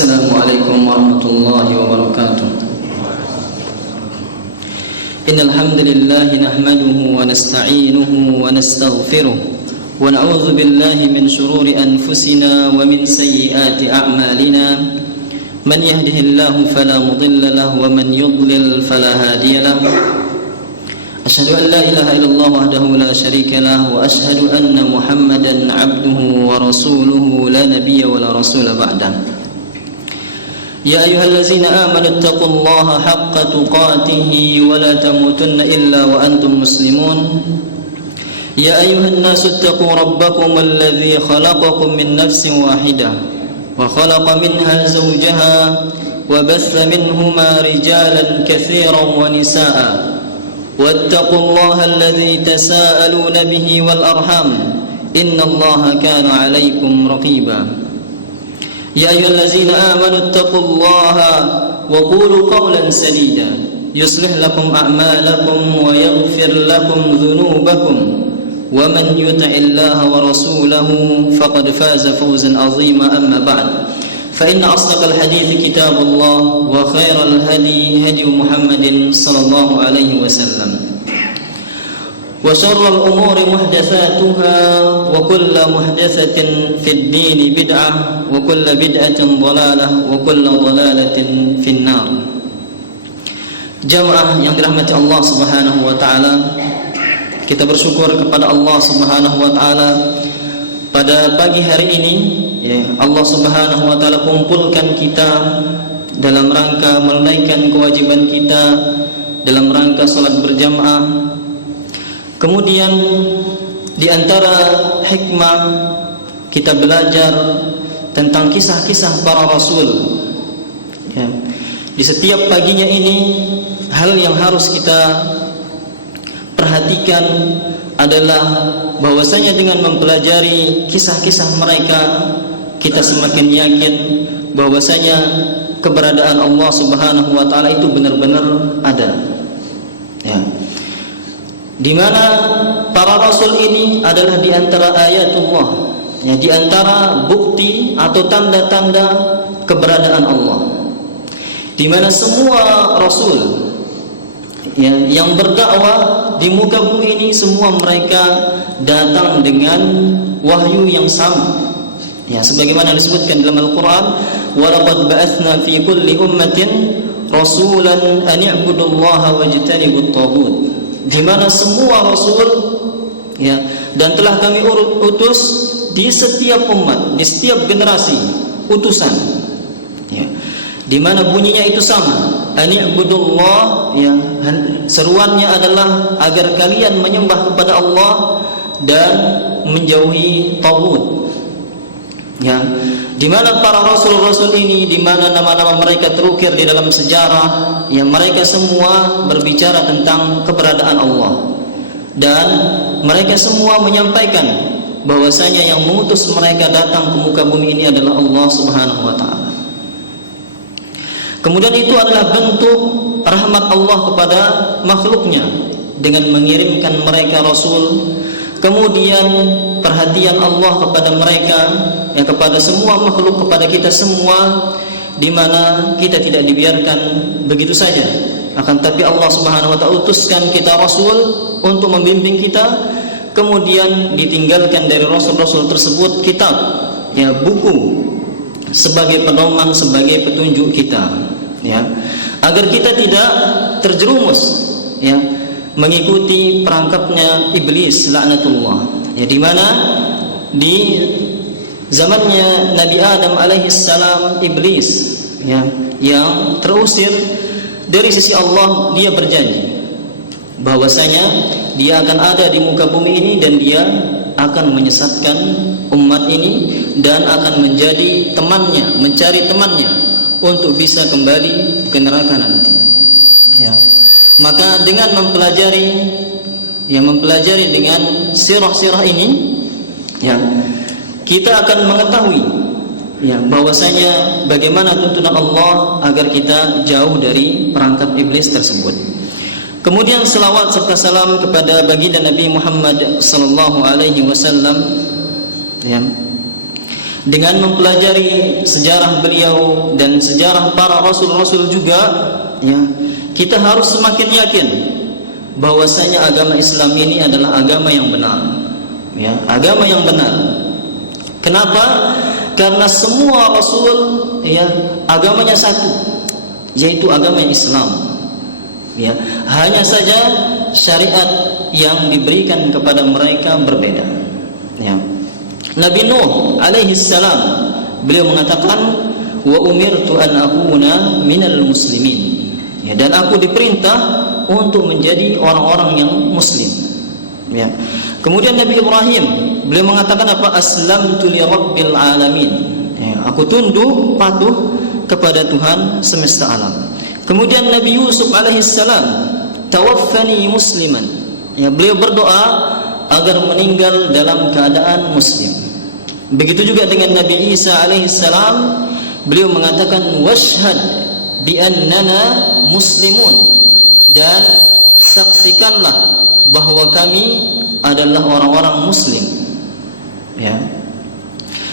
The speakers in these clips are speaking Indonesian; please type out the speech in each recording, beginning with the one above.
Assalamualaikum warahmatullahi wabarakatuh. Innal hamdalillah nahmaduhu wa nasta'inuhu wa nastaghfiruh wa na'udzu billahi min shururi anfusina wa min sayyiati a'malina. Man yahdihillahu fala mudilla lahu wa man yudlil fala hadiya lahu. Asyhadu an la ilaha illallah wahdahu la syarika lahu wa asyhadu anna Muhammadan 'abduhu wa rasuluhu la nabiyya wa la rasula ba'dahu. يا أيها الذين آمنوا اتقوا الله حق تقاته ولا تموتن إلا وأنتم مسلمون يا أيها الناس اتقوا ربكم الذي خلقكم من نفس واحدة وخلق منها زوجها وبث منهما رجالا كثيرا ونساء واتقوا الله الذي تساءلون به والأرحام إن الله كان عليكم رقيبا يا أيها الذين آمنوا اتقوا الله وقولوا قولا سديدا يصلح لكم أعمالكم ويغفر لكم ذنوبكم ومن يطع الله ورسوله فقد فاز فوزا عظيما أما بعد فإن أصدق الحديث كتاب الله وخير الهدي هدي محمد صلى الله عليه وسلم وشر الأمور محدثاتها وكل محدثة في الدين بدعة وكل بدعة ضلالة وكل ضلالة في النار. Jamaah yang dirahmati Allah Subhanahu wa taala, kita bersyukur kepada Allah Subhanahu wa taala pada pagi hari ini Allah Subhanahu wa taala kumpulkan kita dalam rangka menunaikan kewajiban kita dalam rangka salat berjamaah. Kemudian di antara hikmah kita belajar tentang kisah-kisah para rasul. Ya. Di setiap paginya ini hal yang harus kita perhatikan adalah bahwasanya dengan mempelajari kisah-kisah mereka kita semakin yakin bahwasanya keberadaan Allah Subhanahu wa taala itu benar-benar ada. Ya. Di mana para rasul ini adalah di antara ayatullah, ya, di antara bukti atau tanda-tanda keberadaan Allah. Di mana semua rasul yang berdakwah di muka bumi ini semua mereka datang dengan wahyu yang sama. Ya, sebagaimana disebutkan dalam Al-Qur'an, "Wa laqad ba'atsna fi kulli ummatin rasulan an i'budullaha wajtanibut taghut." Di mana semua rasul ya dan telah kami utus di setiap umat, di setiap generasi utusan ya. Di mana bunyinya itu sama, ani'budullah ya, seruannya adalah agar kalian menyembah kepada Allah dan menjauhi taghut. Ya, di mana para rasul-rasul ini, di mana nama-nama mereka terukir di dalam sejarah, yang mereka semua berbicara tentang keberadaan Allah, dan mereka semua menyampaikan bahwasanya yang mengutus mereka datang ke muka bumi ini adalah Allah Subhanahu wa taala. Kemudian itu adalah bentuk rahmat Allah kepada makhluknya dengan mengirimkan mereka rasul. Kemudian perhatian Allah kepada mereka, yang kepada semua makhluk, kepada kita semua, di mana kita tidak dibiarkan begitu saja. Akan tapi Allah Subhanahu wa taala utuskan kita rasul untuk membimbing kita. Kemudian ditinggalkan dari rasul-rasul tersebut kitab, ya, buku sebagai pedoman, sebagai petunjuk kita, ya, agar kita tidak terjerumus, ya, mengikuti perangkapnya iblis laknatullah. Ya, di mana di zamannya Nabi Adam alaihi salam iblis ya yang terusir dari sisi Allah, dia berjanji bahwasanya dia akan ada di muka bumi ini dan dia akan menyesatkan umat ini dan akan menjadi temannya, mencari temannya untuk bisa kembali ke neraka nanti. Ya. Maka dengan mempelajari dengan sirah-sirah ini, ya, kita akan mengetahui, ya, bahwasanya bagaimana tuntunan Allah agar kita jauh dari perangkap iblis tersebut. Kemudian selawat serta salam kepada baginda Nabi Muhammad sallallahu alaihi wasallam, ya, dengan mempelajari sejarah beliau dan sejarah para rasul-rasul juga, ya, kita harus semakin yakin bahwasanya agama Islam ini adalah agama yang benar, ya, agama yang benar. Kenapa? Karena semua rasul, ya, agamanya satu, yaitu agama Islam. Ya, hanya saja syariat yang diberikan kepada mereka berbeda. Ya. Nabi Nuh alaihi salam, beliau mengatakan, wa umirtu an akuna minal muslimin. Ya, dan aku diperintah untuk menjadi orang-orang yang muslim. Ya. Kemudian Nabi Ibrahim, beliau mengatakan apa? Aslamtu li rabbil alamin. Ya, aku tunduk patuh kepada Tuhan semesta alam. Kemudian Nabi Yusuf alaihi salam, tawaffani musliman. Ya, beliau berdoa agar meninggal dalam keadaan muslim. Begitu juga dengan Nabi Isa alaihi salam, beliau mengatakan washhad bi annana muslimun, dan saksikanlah bahwa kami adalah orang-orang muslim. Ya.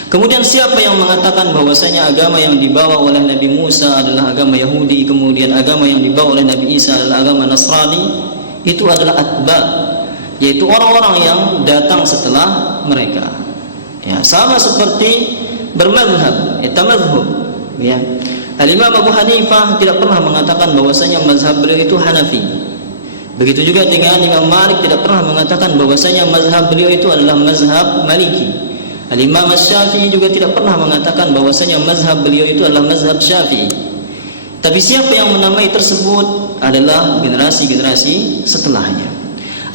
Kemudian siapa yang mengatakan bahwasanya agama yang dibawa oleh Nabi Musa adalah agama Yahudi, kemudian agama yang dibawa oleh Nabi Isa adalah agama Nasrani, itu adalah atba, yaitu orang-orang yang datang setelah mereka. Ya, sama seperti bermadhab, tamadhhab. Ya. Al-Imam Abu Hanifah tidak pernah mengatakan bahwasanya mazhab beliau itu Hanafi. Begitu juga dengan Imam Malik tidak pernah mengatakan bahwasanya mazhab beliau itu adalah mazhab Maliki. Al-Imam Syafi'i juga tidak pernah mengatakan bahwasanya mazhab beliau itu adalah mazhab Syafi'i. Tapi siapa yang menamai tersebut adalah generasi-generasi setelahnya.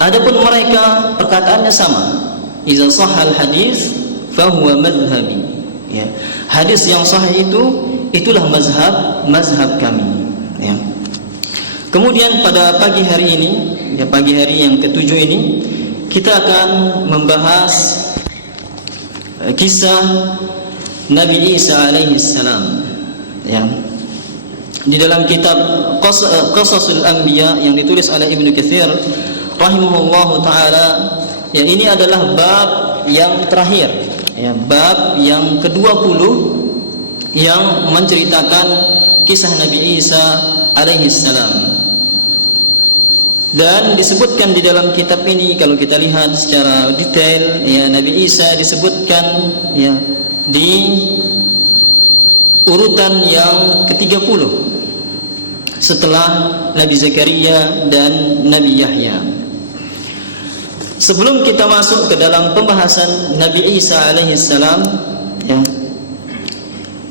Adapun mereka perkataannya sama. Iza sahal hadis fahuwa madhhabi. Ya. Hadis yang sahih itulah mazhab kami. Ya. Kemudian pada pagi hari ini, ya, pagi hari yang ke-7 ini, kita akan membahas kisah Nabi Isa alaihi salam, ya. Di dalam kitab Qasasul Anbiya yang ditulis oleh Ibnu Katsir rahimahullahu taala, ya, ini adalah bab yang terakhir, ya, bab yang ke-20 yang menceritakan kisah Nabi Isa alaihi salam. Dan disebutkan di dalam kitab ini, kalau kita lihat secara detail, ya, Nabi Isa disebutkan, ya, di urutan yang ke-30 setelah Nabi Zakaria dan Nabi Yahya. Sebelum kita masuk ke dalam pembahasan Nabi Isa alaihi salam, ya,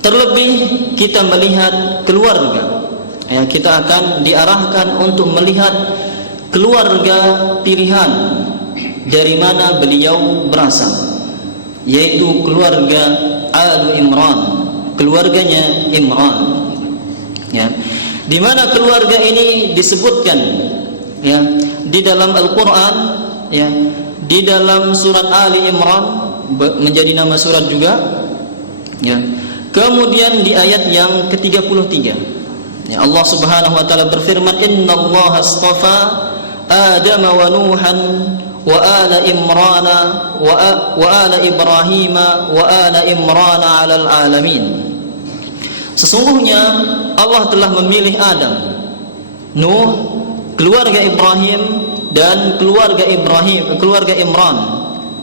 terlebih kita melihat keluarga, ya, kita akan diarahkan untuk melihat keluarga pilihan dari mana beliau berasal, yaitu keluarga Al-Imran, keluarganya Imran. Ya. Di mana keluarga ini disebutkan, ya, di dalam Al-Qur'an, ya, di dalam surat Ali Imran menjadi nama surat juga, ya. Kemudian di ayat yang ke-33, ya, Allah Subhanahu wa taala berfirman, innallaha astafa Adam wa Nuhan wa ala Imrana wa ala Ibrahim wa ala Imrana 'alal alamin. Sesungguhnya Allah telah memilih Adam, Nuh, keluarga Ibrahim dan keluarga Imran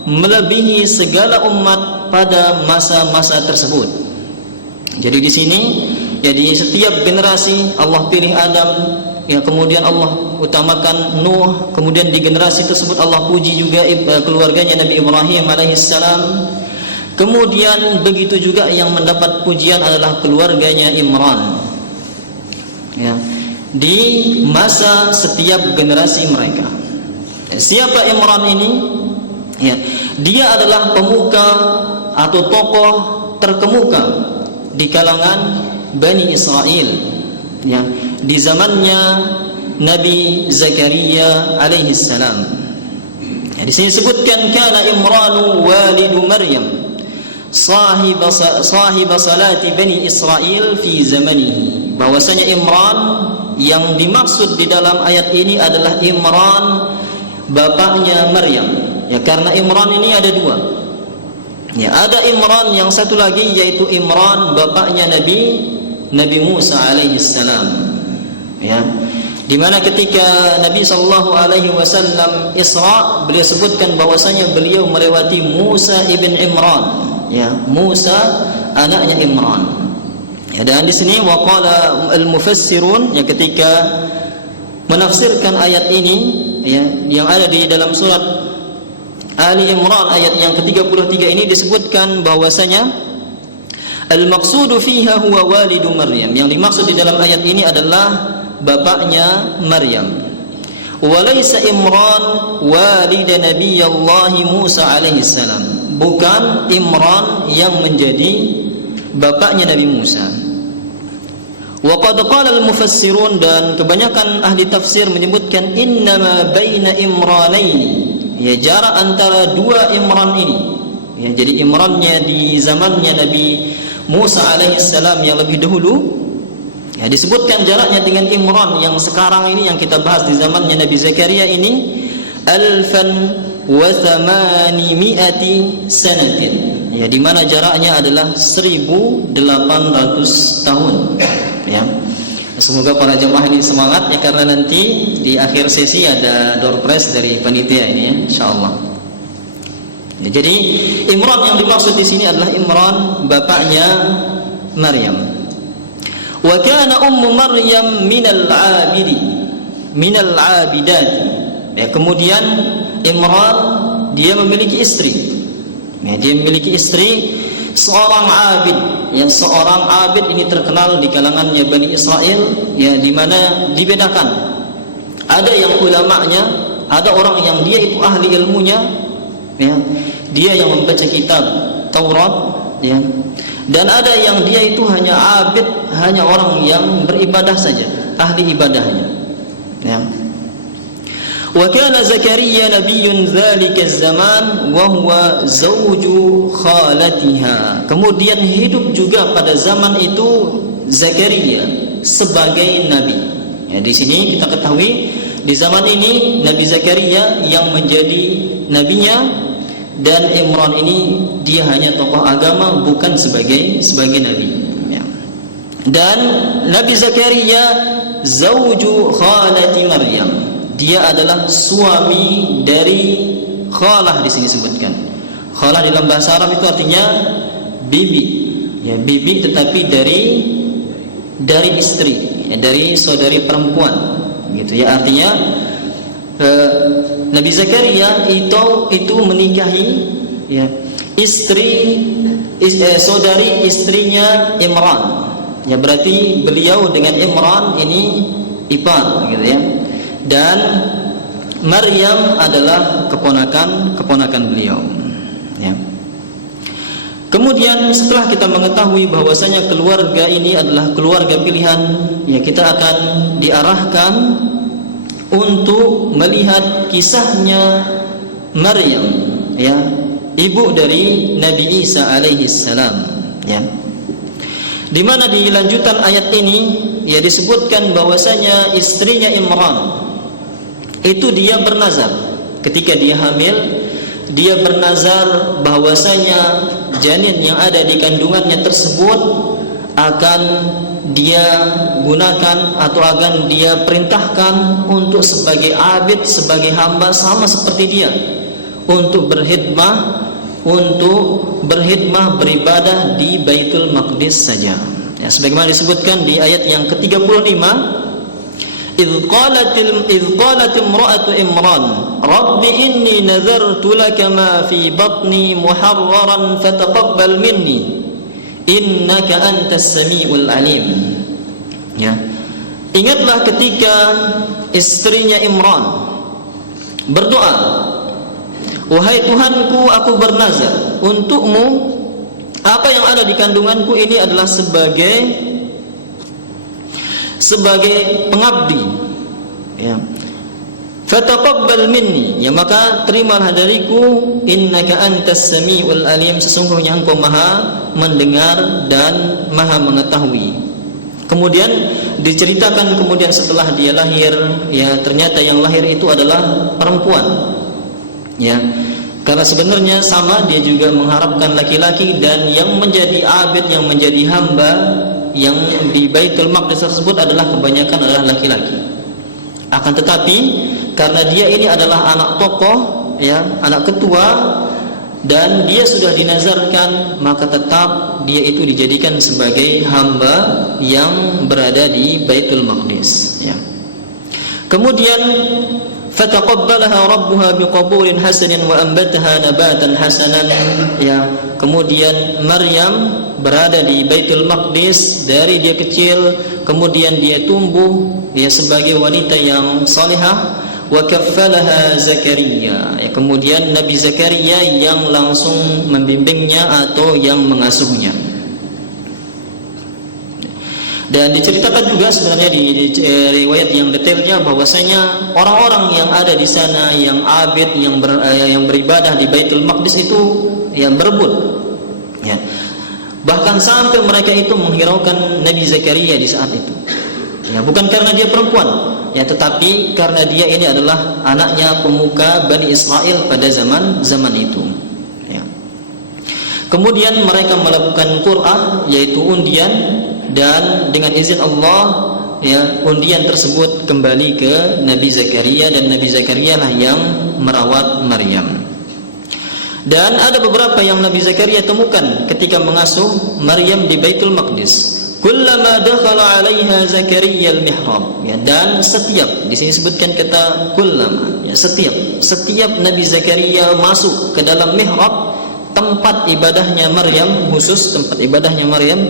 melebihi segala umat pada masa-masa tersebut. Jadi di sini, ya, di setiap generasi Allah pilih Adam, ya, kemudian Allah utamakan Nuh, kemudian di generasi tersebut Allah puji juga keluarganya Nabi Ibrahim alaihissalam. Kemudian begitu juga yang mendapat pujian adalah keluarganya Imran, ya, di masa setiap generasi mereka. Siapa Imran ini? Ya, dia adalah pemuka atau tokoh terkemuka di kalangan Bani Israel, ya, di zamannya Nabi Zakaria alaihi salam. Ya, di sini disebutkan kana Imranu walidu Maryam sahib salati Bani Israel fi zamanihi. Bahwasanya Imran yang dimaksud di dalam ayat ini adalah Imran bapaknya Maryam. Ya, karena Imran ini ada dua. Ya, ada Imran yang satu lagi, yaitu Imran bapaknya Nabi Musa alaihi salam. Ya, di mana ketika Nabi sallallahu alaihi wasallam Isra, beliau sebutkan bahwasanya beliau melewati Musa ibn Imran. Ya, Musa anaknya Imran. Ya, dan di sini waqala al-mufassirun, ya, ketika menafsirkan ayat ini, ya, yang ada di dalam surat Ali Imran ayat yang ke-33 ini disebutkan bahwasanya al-maqsudu fiha huwa walidu Maryam. Yang dimaksud di dalam ayat ini adalah bapaknya Maryam. Wa laysa Imran walida Nabiyullah Musa alaihi salam. Bukan Imran yang menjadi bapaknya Nabi Musa. Wa qad qala al-mufassirun, dan kebanyakan ahli tafsir menyebutkan innama baina imranaini, ya, jarak antara dua Imran ini. Ya, jadi Imrannya di zamannya Nabi Musa alaihissalam yang lebih dahulu, ya, disebutkan jaraknya dengan Imran yang sekarang ini yang kita bahas di zamannya Nabi Zakaria ini 1800 sanatin. Ya, di mana jaraknya adalah 1800 tahun. Ya. Semoga para jemaah ini semangat, ya, karena nanti di akhir sesi ada door prize dari panitia ini, ya, insyaallah. Ya, jadi Imran yang dimaksud di sini adalah Imran bapaknya Maryam. Wa kana ummu Maryam minal abidat. Ya, kemudian Imran dia memiliki istri. Ya, dia memiliki istri seorang abid. Yang seorang abid ini terkenal di kalangannya Bani Israel, ya, di mana dibedakan. Ada yang ulamanya, ada orang yang dia itu ahli ilmunya, ya, dia yang membaca kitab Taurat, ya, dan ada yang dia itu hanya abid, hanya orang yang beribadah saja, ahli ibadahnya, ya. Wa kana Zakaria nabiyyun dzalika zaman wa huwa zawju khalatiha. Kemudian hidup juga pada zaman itu Zakaria sebagai nabi. Ya, di sini kita ketahui di zaman ini Nabi Zakaria yang menjadi nabinya, dan Imran ini dia hanya tokoh agama, bukan sebagai nabi. Ya. Dan Nabi Zakaria zawju khalati Maryam. Dia adalah suami dari khalah, di sini sebutkan. Khalah dalam bahasa Arab itu artinya bibi. Ya, bibi tetapi dari istri, ya, dari saudari perempuan. Gitu, ya, artinya Nabi Zakaria itu menikahi, ya, saudari istrinya Imran. Ya, berarti beliau dengan Imran ini ipar, gitu, ya. Dan Maryam adalah keponakan beliau, ya. Kemudian setelah kita mengetahui bahwasanya keluarga ini adalah keluarga pilihan, ya, kita akan diarahkan untuk melihat kisahnya Maryam, ya, ibu dari Nabi Isa alaihi salam, ya. Di mana di lanjutan ayat ini, ya, disebutkan bahwasanya istrinya Imran itu dia bernazar ketika dia hamil, dia bernazar bahwasanya janin yang ada di kandungannya tersebut akan dia gunakan atau akan dia perintahkan untuk sebagai abid, sebagai hamba sama seperti dia, untuk berkhidmah beribadah di Baitul Maqdis saja. Ya, sebagaimana disebutkan di ayat yang ke-35, إذ قالت امرأة إمران رب إني نذرت لك ما في بطني محررا فتقبل مني إنك أنت السميع العليم. Ya. Ingatlah ketika istrinya Imran berdoa, wahai Tuhanku, aku bernazar untukmu, apa yang ada di kandunganku ini adalah sebagai pengabdi, ya. Fataqabbal minni, ya, maka terimalah dariku, innaka antas samiul alim, sesungguhnya engkau maha mendengar dan maha mengetahui. Kemudian diceritakan kemudian setelah dia lahir, ya, ternyata yang lahir itu adalah perempuan, ya. Karena sebenarnya sama, dia juga mengharapkan laki-laki, dan yang menjadi abid, yang menjadi hamba yang di Baitul Maqdis tersebut adalah kebanyakan adalah laki-laki. Akan tetapi karena dia ini adalah anak tokoh, ya, anak ketua, dan dia sudah dinazarkan, maka tetap dia itu dijadikan sebagai hamba yang berada di Baitul Maqdis, ya. Kemudian fataqabbalaha rabbuha biqabulin hasanin wa ambataha nabatan hasanan, ya. Kemudian Maryam berada di Baitul Maqdis dari dia kecil, kemudian dia tumbuh, ya, sebagai wanita yang salihah. Wa kaffalaha Zakaria, ya, kemudian Nabi Zakaria yang langsung membimbingnya atau yang mengasuhnya. Dan diceritakan juga sebenarnya di riwayat yang detailnya bahwasanya orang-orang yang ada di sana, yang abid, yang beribadah di Baitul Maqdis itu yang berebut, ya. Bahkan sampai mereka itu menghiraukan Nabi Zakaria di saat itu, ya, bukan karena dia perempuan, ya, tetapi karena dia ini adalah anaknya pemuka Bani Israel pada zaman itu, ya. Kemudian mereka melakukan qur'ah, yaitu undian, dan dengan izin Allah, ya, undian tersebut kembali ke Nabi Zakaria, dan Nabi Zakaria lah yang merawat Maryam. Dan ada beberapa yang Nabi Zakaria temukan ketika mengasuh Maryam di Baitul Maqdis. Kullama dakhala 'alaiha Zakaria al-mihrab, ya, dan setiap, di sini sebutkan kata kullama, ya, setiap Nabi Zakaria masuk ke dalam mihrab, tempat ibadahnya Maryam, khusus tempat ibadahnya Maryam,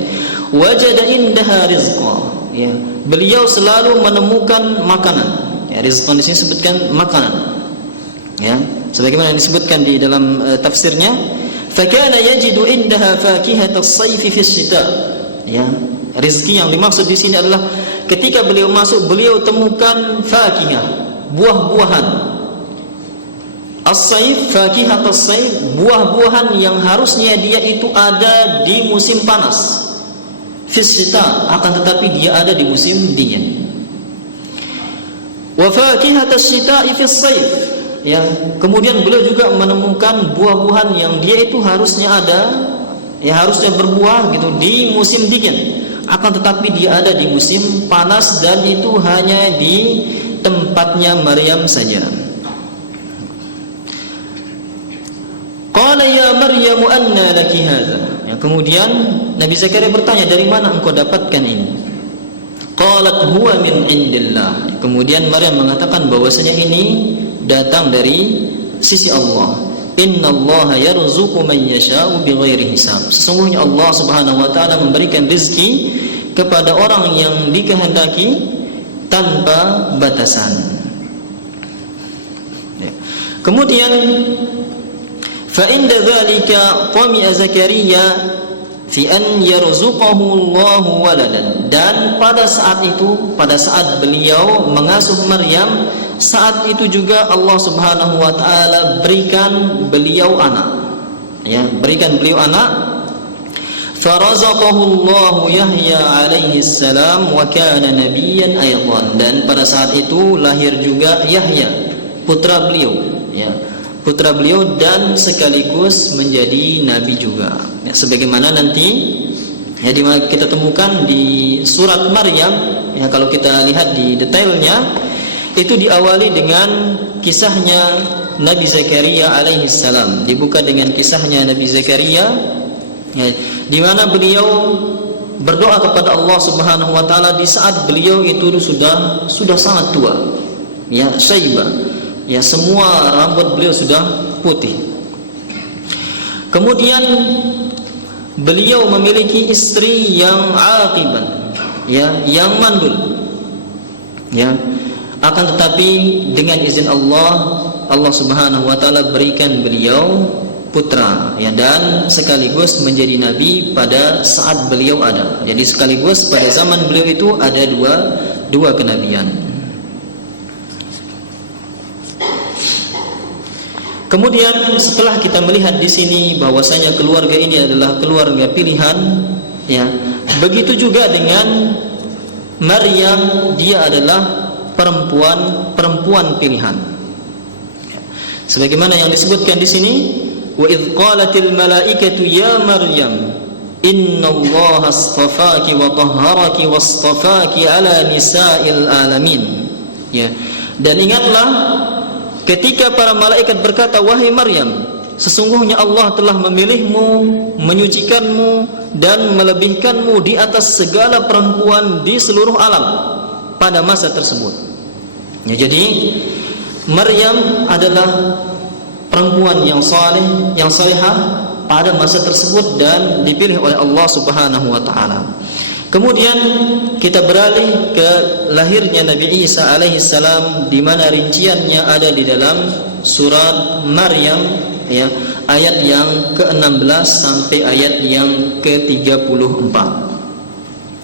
wajada indaha rizqa, ya, beliau selalu menemukan makanan, ya, rizqan di sini sebutkan makanan, ya, sebagaimana disebutkan di dalam tafsirnya, fakana yajidu indaha fakihatas sayfi fi syita, ya. Rizki yang dimaksud di sini adalah ketika beliau masuk, beliau temukan fakihah, buah-buahan. As-sayf, fakihat as-sayf, buah-buahan yang harusnya dia itu ada di musim panas. Fisyita, akan tetapi dia ada di musim dingin. Wa fakihat as-shita'i fi as-sayf, ya. Kemudian beliau juga menemukan buah-buahan yang dia itu harusnya ada, ya, harusnya berbuah gitu di musim dingin. Akan tetapi dia ada di musim panas, dan itu hanya di tempatnya Maryam saja. Qala ya Maryam anna laki hadza, ya, kemudian Nabi Zakaria bertanya, dari mana engkau dapatkan ini? Qalat huwa min indillah, kemudian Maryam mengatakan bahwasanya ini datang dari sisi Allah. Innallaha yarzuqu man yasha'u bighairi hisab, sesungguhnya Allah Subhanahu wa taala memberikan rezeki kepada orang yang dikehendaki tanpa batasan, ya. Kemudian fa inda dzalika qami'a Zakaria fi an yarzuqahu Allahu waladan, dan pada saat itu, pada saat beliau mengasuh Maryam, saat itu juga Allah Subhanahu wa taala berikan beliau anak, ya, berikan beliau anak. Farazaqahu Allahu Yahya alaihi salam wa kana nabiyyan aydan, dan pada saat itu lahir juga Yahya, putra beliau, ya, putra beliau, dan sekaligus menjadi nabi juga, ya, sebagaimana nanti, ya, kita temukan di surat Maryam, ya, kalau kita lihat di detailnya, itu diawali dengan kisahnya Nabi Zakaria alaihi salam, dibuka dengan kisahnya Nabi Zakaria, ya, di mana beliau berdoa kepada Allah Subhanahu wa taala di saat beliau itu sudah sangat tua, ya, syaiba, ya, semua rambut beliau sudah putih. Kemudian beliau memiliki istri yang aqiban, ya, yang mandul, ya. Akan tetapi dengan izin Allah, Allah Subhanahu wa taala berikan beliau putra, ya, dan sekaligus menjadi nabi pada saat beliau ada. Jadi sekaligus pada zaman beliau itu ada dua kenabian. Kemudian setelah kita melihat di sini bahwasanya keluarga ini adalah keluarga pilihan, ya, begitu juga dengan Maryam, dia adalah perempuan pilihan. Sebagaimana yang disebutkan di sini, wa idz qalatil malaikatu ya Maryam innallaha astafaki wa tahharaki wastafaki ala nisa'il alamin. Ya. Dan ingatlah ketika para malaikat berkata, wahai Maryam, sesungguhnya Allah telah memilihmu, menyucikanmu dan melebihkanmu di atas segala perempuan di seluruh alam pada masa tersebut. Ya, jadi Maryam adalah perempuan yang saleh, yang salihah pada masa tersebut dan dipilih oleh Allah Subhanahu wa taala. Kemudian kita beralih ke lahirnya Nabi Isa alaihi salam, di mana rinciannya ada di dalam surat Maryam, ya, ayat yang ke-16 sampai ayat yang ke-34.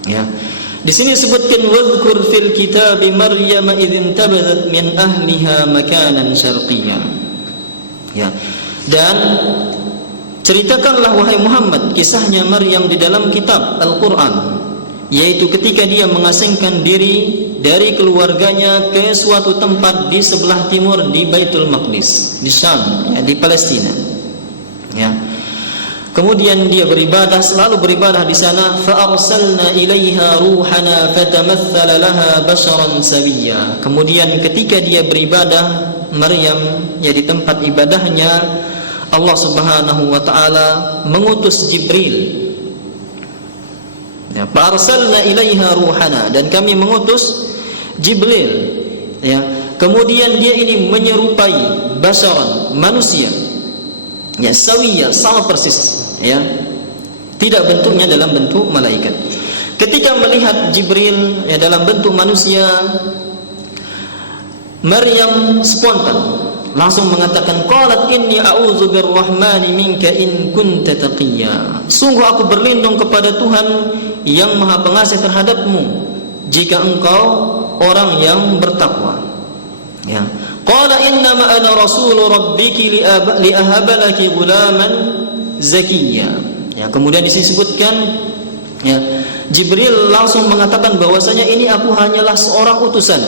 Ya. Di sini disebutkan wadhkur fil kitab Maryam idh intabazat min ahliha makanan syarqiyya. Ya. Dan ceritakanlah wahai Muhammad kisahnya Maryam di dalam kitab Al-Qur'an, yaitu ketika dia mengasingkan diri dari keluarganya ke suatu tempat di sebelah timur di Baitul Maqdis, di Syam, ya, di Palestina. Ya. Kemudian dia beribadah, selalu beribadah di sana. Fa arsalna ilaiha ruhana fatamatsala laha basharan sawiyya. Kemudian ketika dia beribadah Maryam, ya, di tempat ibadahnya, Allah Subhanahu wa taala mengutus Jibril. Ya, fa arsalna ilaiha ruhana, dan kami mengutus Jibril. Ya. Kemudian dia ini menyerupai basharan, manusia. Ya, sawiyya, sama persis. Ya, tidak bentuknya dalam bentuk malaikat. Ketika melihat Jibril, ya, dalam bentuk manusia, Maryam spontan langsung mengatakan, qalat inni a'udzu birrahmani minka in kunta taqiyya. Sungguh aku berlindung kepada Tuhan yang Maha Pengasih terhadapmu jika engkau orang yang bertakwa. Ya. Qala innama ana rasul rabbiki li ahaba laki ghulaman zakiyya. Ya, kemudian disebutkan, ya, Jibril langsung mengatakan bahwasanya ini aku hanyalah seorang utusan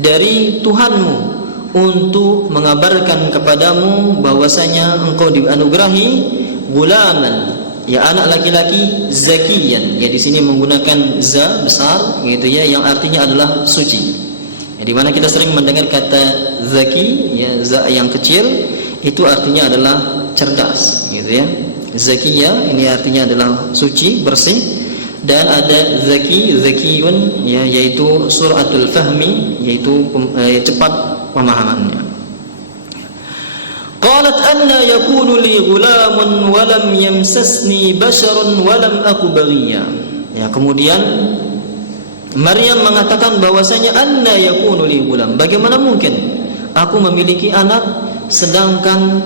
dari Tuhanmu untuk mengabarkan kepadamu bahwasanya engkau dianugerahi gulaman, ya, anak laki-laki, zakiyan. Ya, di sini menggunakan za besar, gitu ya, yang artinya adalah suci. Ya, di mana kita sering mendengar kata zaki, ya, za yang kecil itu artinya adalah cerdas, gitu ya. Zakiyah ini artinya adalah suci, bersih. Dan ada zaki, zakiyun, ya, yaitu suratul fahmi, yaitu cepat pemahamannya. Qalat anna yakunu li ghulamun wa lam yamsasni basharun wa lam aku baghiya. Ya, kemudian Maryam mengatakan bahwasanya anna yakunu li ghulam, bagaimana mungkin aku memiliki anak sedangkan,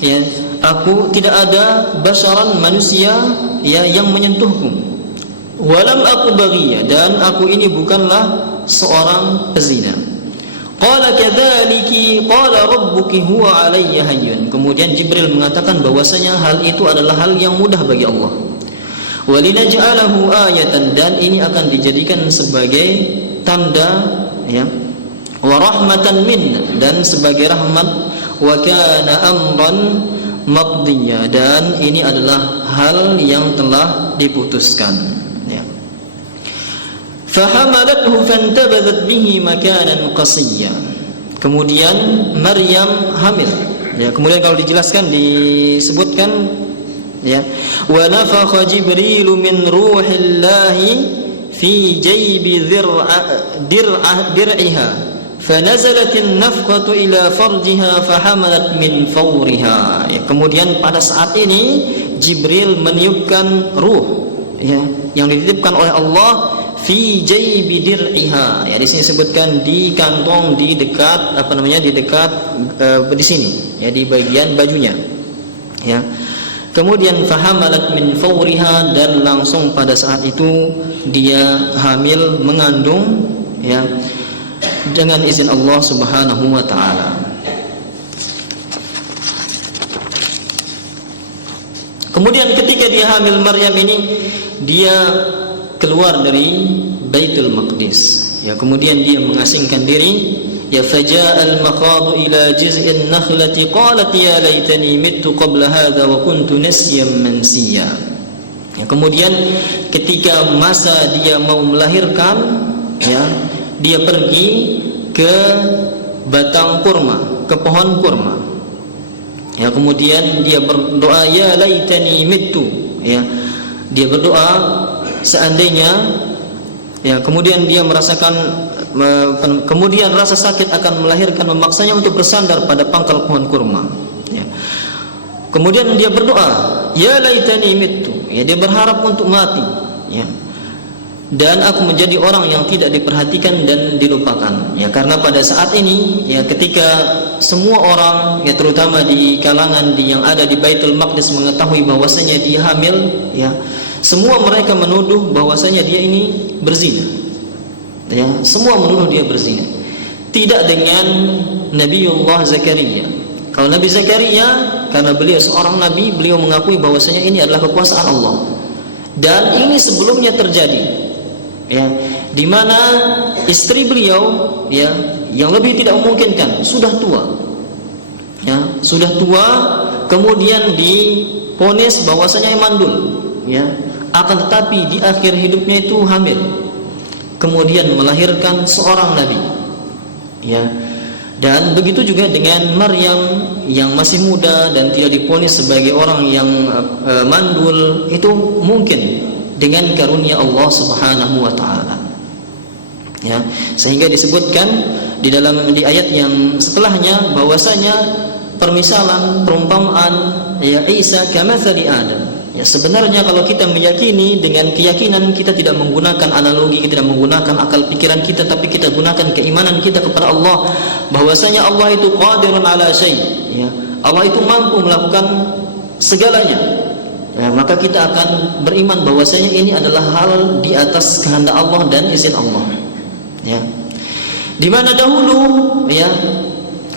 ya, aku tidak ada basharan, manusia, ya, yang menyentuhku. Walam aku baghiya, dan aku ini bukanlah seorang pezina. Qala kadzaliki qala rabbuki huwa alayya hayyun. Kemudian Jibril mengatakan bahwasanya hal itu adalah hal yang mudah bagi Allah. Walinaj'alahu ayatan, dan ini akan dijadikan sebagai tanda, ya, wa rahmatan minna, dan sebagai rahmat, wa kana amran maqdiya, dan ini adalah hal yang telah diputuskan. Ya. Fahamalathu fantabazat bihi makanan qasiyya. Kemudian Maryam hamil. Ya, kemudian kalau dijelaskan disebutkan, ya, wa nafakha Jibril min ruhillahi fi jaybi dir'iha fanazalatin nafqatu ila farjiha fahamalat min fawriha. Ya, kemudian pada saat ini Jibril meniupkan ruh, ya, yang dititipkan oleh Allah fi jaybi dir'iha. Ya, di sini disebutkan di kantong, di dekat di dekat di sini, ya, di bagian bajunya. Ya. Kemudian fahamalat min fawriha, dan langsung pada saat itu dia hamil, mengandung, ya, dengan izin Allah Subhanahu wa taala. Kemudian ketika dia hamil Maryam ini, dia keluar dari Baitul Maqdis. Ya, kemudian dia mengasingkan diri, ya faja'al makhadu ila jiz'in nakhlati qalat ya laitani mittu qabla hadha wa kuntu nasyan mansiya. Ya, kemudian ketika masa dia mau melahirkan, ya, dia pergi ke batang kurma, ke pohon kurma. Ya, kemudian dia berdoa ya laitani mittu, ya. Dia berdoa seandainya, ya, kemudian dia merasakan, kemudian rasa sakit akan melahirkan memaksanya untuk bersandar pada pangkal pohon kurma. Ya. Kemudian dia berdoa ya laitani mittu, ya, dia berharap untuk mati, ya, dan aku menjadi orang yang tidak diperhatikan dan dilupakan. Ya, karena pada saat ini, ya, ketika semua orang, ya, terutama di kalangan yang ada di Baitul Maqdis mengetahui bahwasanya dia hamil, ya, semua mereka menuduh bahwasanya dia ini berzina. Ya, semua menuduh dia berzina. Tidak dengan Nabiullah Zakaria. Kalau Nabi Zakaria, karena beliau seorang nabi, beliau mengakui bahwasanya ini adalah kekuasaan Allah. Dan ini sebelumnya terjadi, ya, di mana istri beliau, ya, yang lebih tidak memungkinkan, sudah tua, ya, sudah tua, kemudian divonis bahwasanya mandul, ya, akan tetapi di akhir hidupnya itu hamil, kemudian melahirkan seorang nabi, ya. Dan begitu juga dengan Maryam yang masih muda dan tidak divonis sebagai orang yang mandul, itu mungkin dengan karunia Allah Subhanahu wa taala. Ya, sehingga disebutkan di ayat yang setelahnya bahwasanya permisalan, perumpamaan, ya, Isa kamatsali Adam. Ya, sebenarnya kalau kita meyakini dengan keyakinan, kita tidak menggunakan analogi, kita tidak menggunakan akal pikiran kita, tapi kita gunakan keimanan kita kepada Allah bahwasanya Allah itu qadirun ala syai', ya, Allah itu mampu melakukan segalanya. Ya, maka kita akan beriman bahwasanya ini adalah hal di atas kehendak Allah dan izin Allah. Ya. Di mana dahulu, ya,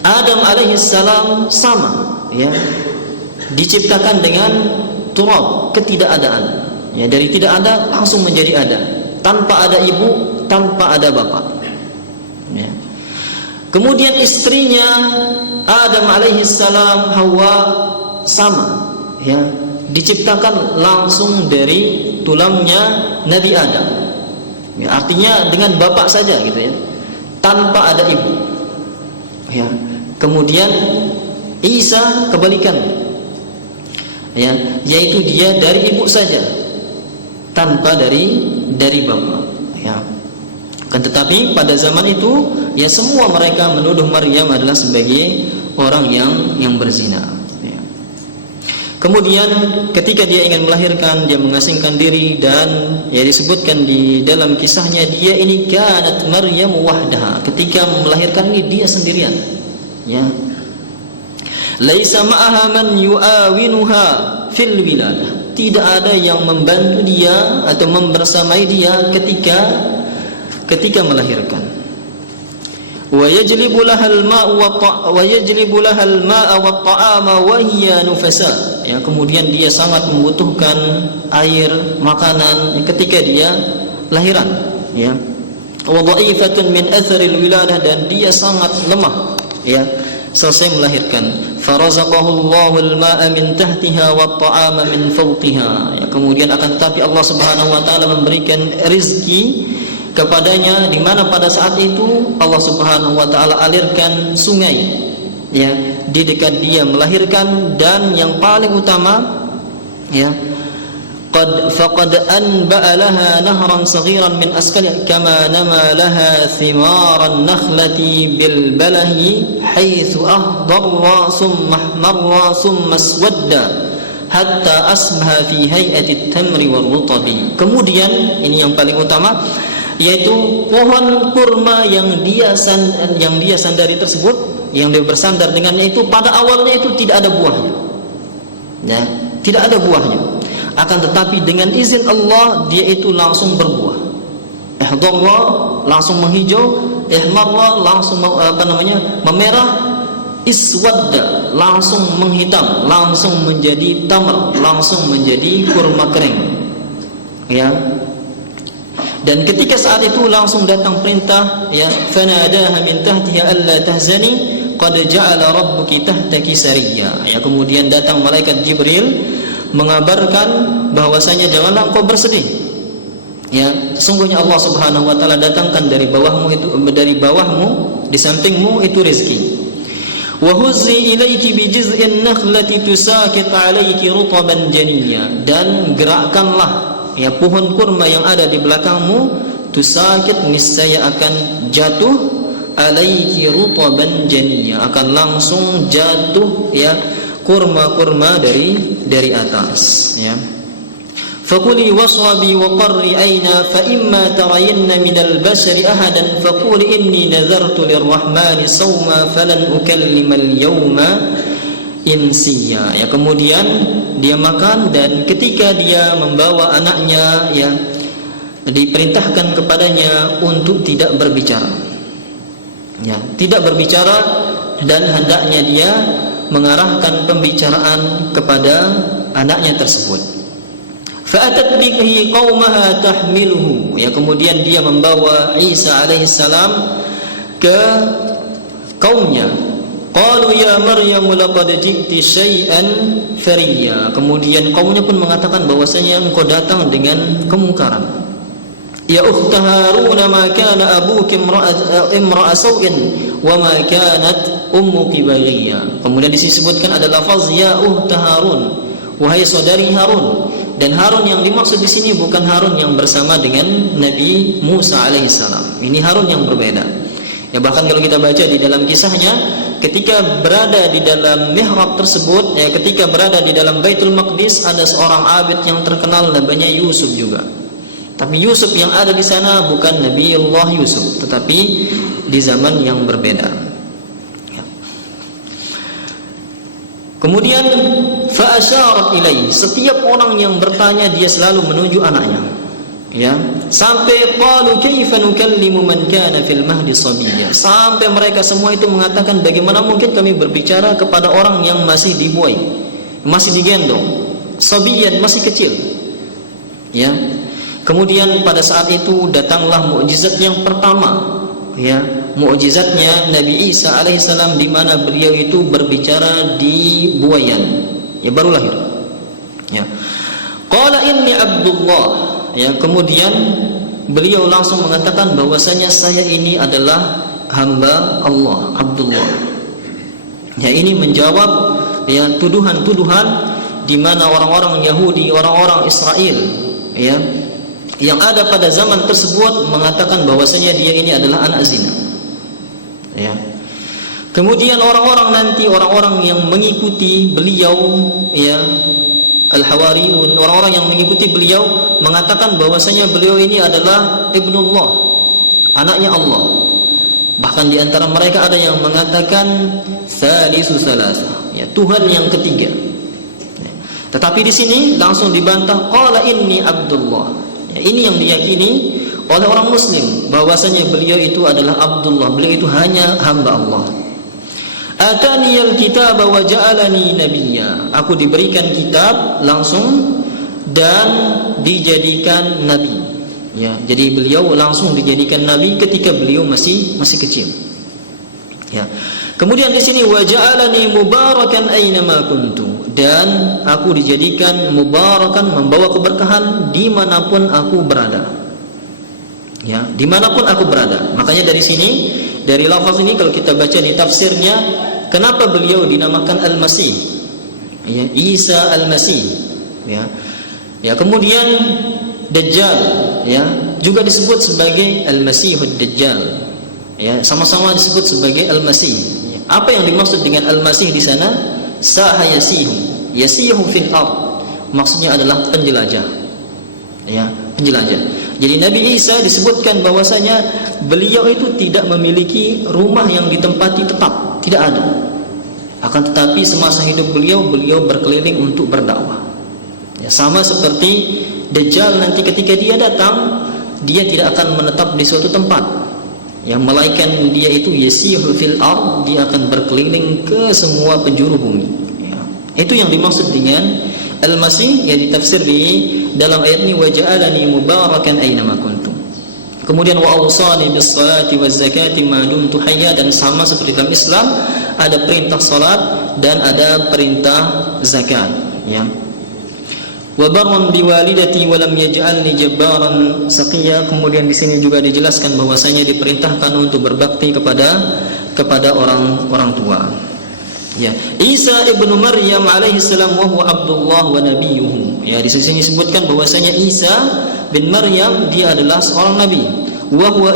Adam alaihissalam sama, ya, diciptakan dengan turab, ketidakadaan. Ya, dari tidak ada langsung menjadi ada, tanpa ada ibu, tanpa ada bapak. Ya. Kemudian istrinya Adam alaihissalam, Hawa, sama, ya, diciptakan langsung dari tulangnya Nabi Adam. Ya, artinya dengan bapak saja, gitu, ya, tanpa ada ibu. Ya. Kemudian Isa kebalikannya, ya, yaitu dia dari ibu saja, tanpa dari bapak. Ya. Kan tetapi pada zaman itu, ya, semua mereka menuduh Maryam adalah sebagai orang yang berzina. Ya. Kemudian ketika dia ingin melahirkan, dia mengasingkan diri, dan, ya, disebutkan di dalam kisahnya dia ini kanat Maryam wahdaha. Ketika melahirkan ini dia sendirian. Ya. Laisa ma'aha man yu'awinuha fil wiladah. Tidak ada yang membantu dia atau membersamai dia ketika melahirkan. Wa yajlibu lahal ma'a wa ta'ama wa hiya nufasa. Ya, kemudian dia sangat membutuhkan air, makanan ketika dia lahiran, ya. Wa dha'ifatun min atharil wiladah, dan dia sangat lemah, ya, selesai melahirkan. Farazaqahu Allahul ma'a min tahtiha wa ta'ama min fawqiha. Ya, kemudian akan tetapi Allah Subhanahu wa taala memberikan rezeki kepadanya, di mana pada saat itu Allah Subhanahu wa taala alirkan sungai, ya, di dekat dia melahirkan. Dan yang paling utama, ya, faqad anba'a laha nahran saghiran min asqali kama nama laha thimaran nakhlati bil balahi haitsu ahdarra summa ahmarra summa aswadda hatta asbaha fi hay'ati at-tamri war-rutabi. Kemudian ini yang paling utama, yaitu pohon kurma yang dia sandari tersebut, yang dia bersandar dengannya itu, pada awalnya itu tidak ada buahnya, ya, tidak ada buahnya. Akan tetapi dengan izin Allah dia itu langsung berbuah. Ihdarra langsung menghijau, ihmarra langsung memerah, iswadda langsung menghitam, langsung menjadi tamar, langsung menjadi kurma kering. Ya. Dan ketika saat itu langsung datang perintah, ya, fanadaha min tahtiha alla tahzani qad ja'ala rabbuki tahtaki sariyya. Ya, kemudian datang malaikat Jibril mengabarkan bahwasanya janganlah engkau bersedih. Ya, sesungguhnya Allah Subhanahu wa taala datangkan dari bawahmu di sampingmu itu rezeki. Wa huzzi ilayki bi jiz'in nakhlati tusaqit 'alayki rutban janiyya, dan gerakkanlah, ya, pohon kurma yang ada di belakangmu, tusaqit, niscaya akan jatuh, 'alayki rutban janiyya, akan langsung jatuh, ya, kurma-kurma dari atas, ya. Fakuli waswabi wa qarri aina fa imma tarayinna minal bashari ahadan faquli inni nazartu lirrahmani sawma falan ukallima al-yawma insiya. Ya, kemudian dia makan, dan ketika dia membawa anaknya, ya, diperintahkan kepadanya untuk tidak berbicara. Ya, tidak berbicara, dan hendaknya dia mengarahkan pembicaraan kepada anaknya tersebut. Fa'atat bihi qaumaha tahmiluhu. Ya, kemudian dia membawa Isa alaihissalam ke kaumnya. Qalu ya Maryam laqad ji'ti syai'an fariyya. Kemudian kaumnya pun mengatakan bahwasanya engkau datang dengan kemungkaran. Ya ukhta Harun, ma kana abuki imra'a sau'in wa ma kanat ummuki baghiyya. Kemudian disebutkan ada lafaz ya ukhta Harun, wahai saudari Harun. Dan Harun yang dimaksud di sini bukan Harun yang bersama dengan Nabi Musa alaihissalam. Ini Harun yang berbeda. Ya, bahkan kalau kita baca di dalam kisahnya, ketika berada di dalam mihrab tersebut, ya, ketika berada di dalam Baitul Maqdis, ada seorang abid yang terkenal namanya Yusuf juga. Tapi Yusuf yang ada di sana bukan Nabiullah Yusuf, tetapi di zaman yang berbeda. Kemudian fa'asyarat ilaih, setiap orang yang bertanya dia selalu menuju anaknya, ya, sampai qalu kaifa nukallimu man kana fil mahdi sabiyya, sampai mereka semua itu mengatakan bagaimana mungkin kami berbicara kepada orang yang masih dibuai, masih digendong, sabiyyan, masih kecil, ya. Kemudian pada saat itu datanglah mukjizat yang pertama, ya, mukjizatnya Nabi Isa alaihissalam, di mana beliau itu berbicara di buayan, ya, baru lahir, ya. Qala inni Abdullah, ya, kemudian beliau langsung mengatakan bahwasanya saya ini adalah hamba Allah, Abdullah. Ya, ini menjawab, ya, tuduhan-tuduhan di mana orang-orang Yahudi, orang-orang Israel, ya, yang ada pada zaman tersebut mengatakan bahwasanya dia ini adalah anak zina. Ya. Kemudian orang-orang yang mengikuti beliau, ya, al-Hawariyun, orang-orang yang mengikuti beliau mengatakan bahwasanya beliau ini adalah ibnullah, anaknya Allah. Bahkan di antara mereka ada yang mengatakan thalithu thalatha, ya, Tuhan yang ketiga. Ya. Tetapi di sini langsung dibantah, qala inni Abdullah. Ya, ini yang diyakini oleh orang Muslim bahwasanya beliau itu adalah Abdullah, beliau itu hanya hamba Allah. Ataniyal kitaba wa ja'alani nabiyya, aku diberikan kitab langsung dan dijadikan nabi. Ya, jadi beliau langsung dijadikan nabi ketika beliau masih kecil. Ya. Kemudian di sini wa ja'alani mubarakan aina ma kuntu, dan aku dijadikan mubarakan, membawa keberkahan dimanapun aku berada. Ya, dimanapun aku berada. Makanya dari sini, dari lafaz ini kalau kita baca di tafsirnya, kenapa beliau dinamakan Al-Masih? Ya, Isa Al-Masih. Ya. Ya, kemudian Dajjal, ya, juga disebut sebagai Al-Masihud Dajjal. Ya, sama-sama disebut sebagai Al-Masih. Ya. Apa yang dimaksud dengan Al-Masih di sana? Saha yasihu fil ard, maksudnya adalah penjelajah, ya, penjelajah. Jadi Nabi Isa disebutkan bahwasanya beliau itu tidak memiliki rumah yang ditempati tetap, tidak ada. Akan tetapi semasa hidup beliau berkeliling untuk berdakwah. Ya, sama seperti Dajjal, nanti ketika dia datang, dia tidak akan menetap di suatu tempat. Yang melainkan dia itu yasihu fil ard, dia akan berkeliling ke semua penjuru bumi. Ya. Itu yang dimaksud dengan Al-Masih, yang ditafsir di dalam ayat ini, wa ja'alani mubarakan aina ma kuntum. Kemudian wa awsani bis salati waz zakati ma dumtu hayya, dan sama seperti dalam Islam ada perintah salat dan ada perintah zakat, ya. Wa barran bi walidati wa lam yaj'alni jabbaran saqiya. Kemudian di sini juga dijelaskan bahwasanya diperintahkan untuk berbakti kepada orang tua. Ya, Isa ibnu Maryam alaihi salam wa huwa Abdullah wa nabiyuhu. Ya, di sini disebutkan bahwasanya Isa bin Maryam dia adalah seorang nabi. Wa huwa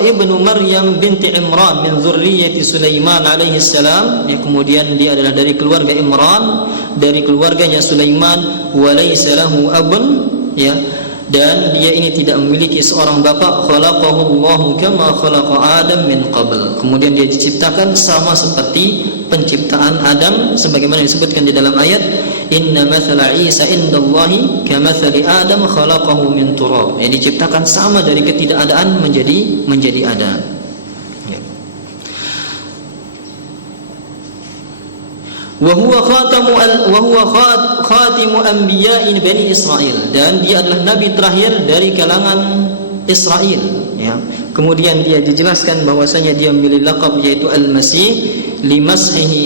ibnu Maryam binti Imran min dzurriyyati Sulaiman alaihi salam. Ya, kemudian dia adalah dari keluarga Imran, dari keluarganya Sulaiman, wa laysa lahu abun, ya. Dan dia ini tidak memiliki seorang bapa. Khalaqahu Allahu kama khalaqa Adam min qabl. Kemudian dia diciptakan sama seperti penciptaan Adam, sebagaimana disebutkan di dalam ayat, inna mathala Isa indallahi kamathali Adam khalaqahu min turab. Diciptakan sama dari ketidakadaan menjadi ada. Wa huwa khatimu anbiya'i bani Israil, dan dia adalah nabi terakhir dari kalangan Israel, ya. Kemudian dia dijelaskan bahwasanya dia memiliki laqab yaitu Al-Masih limashihi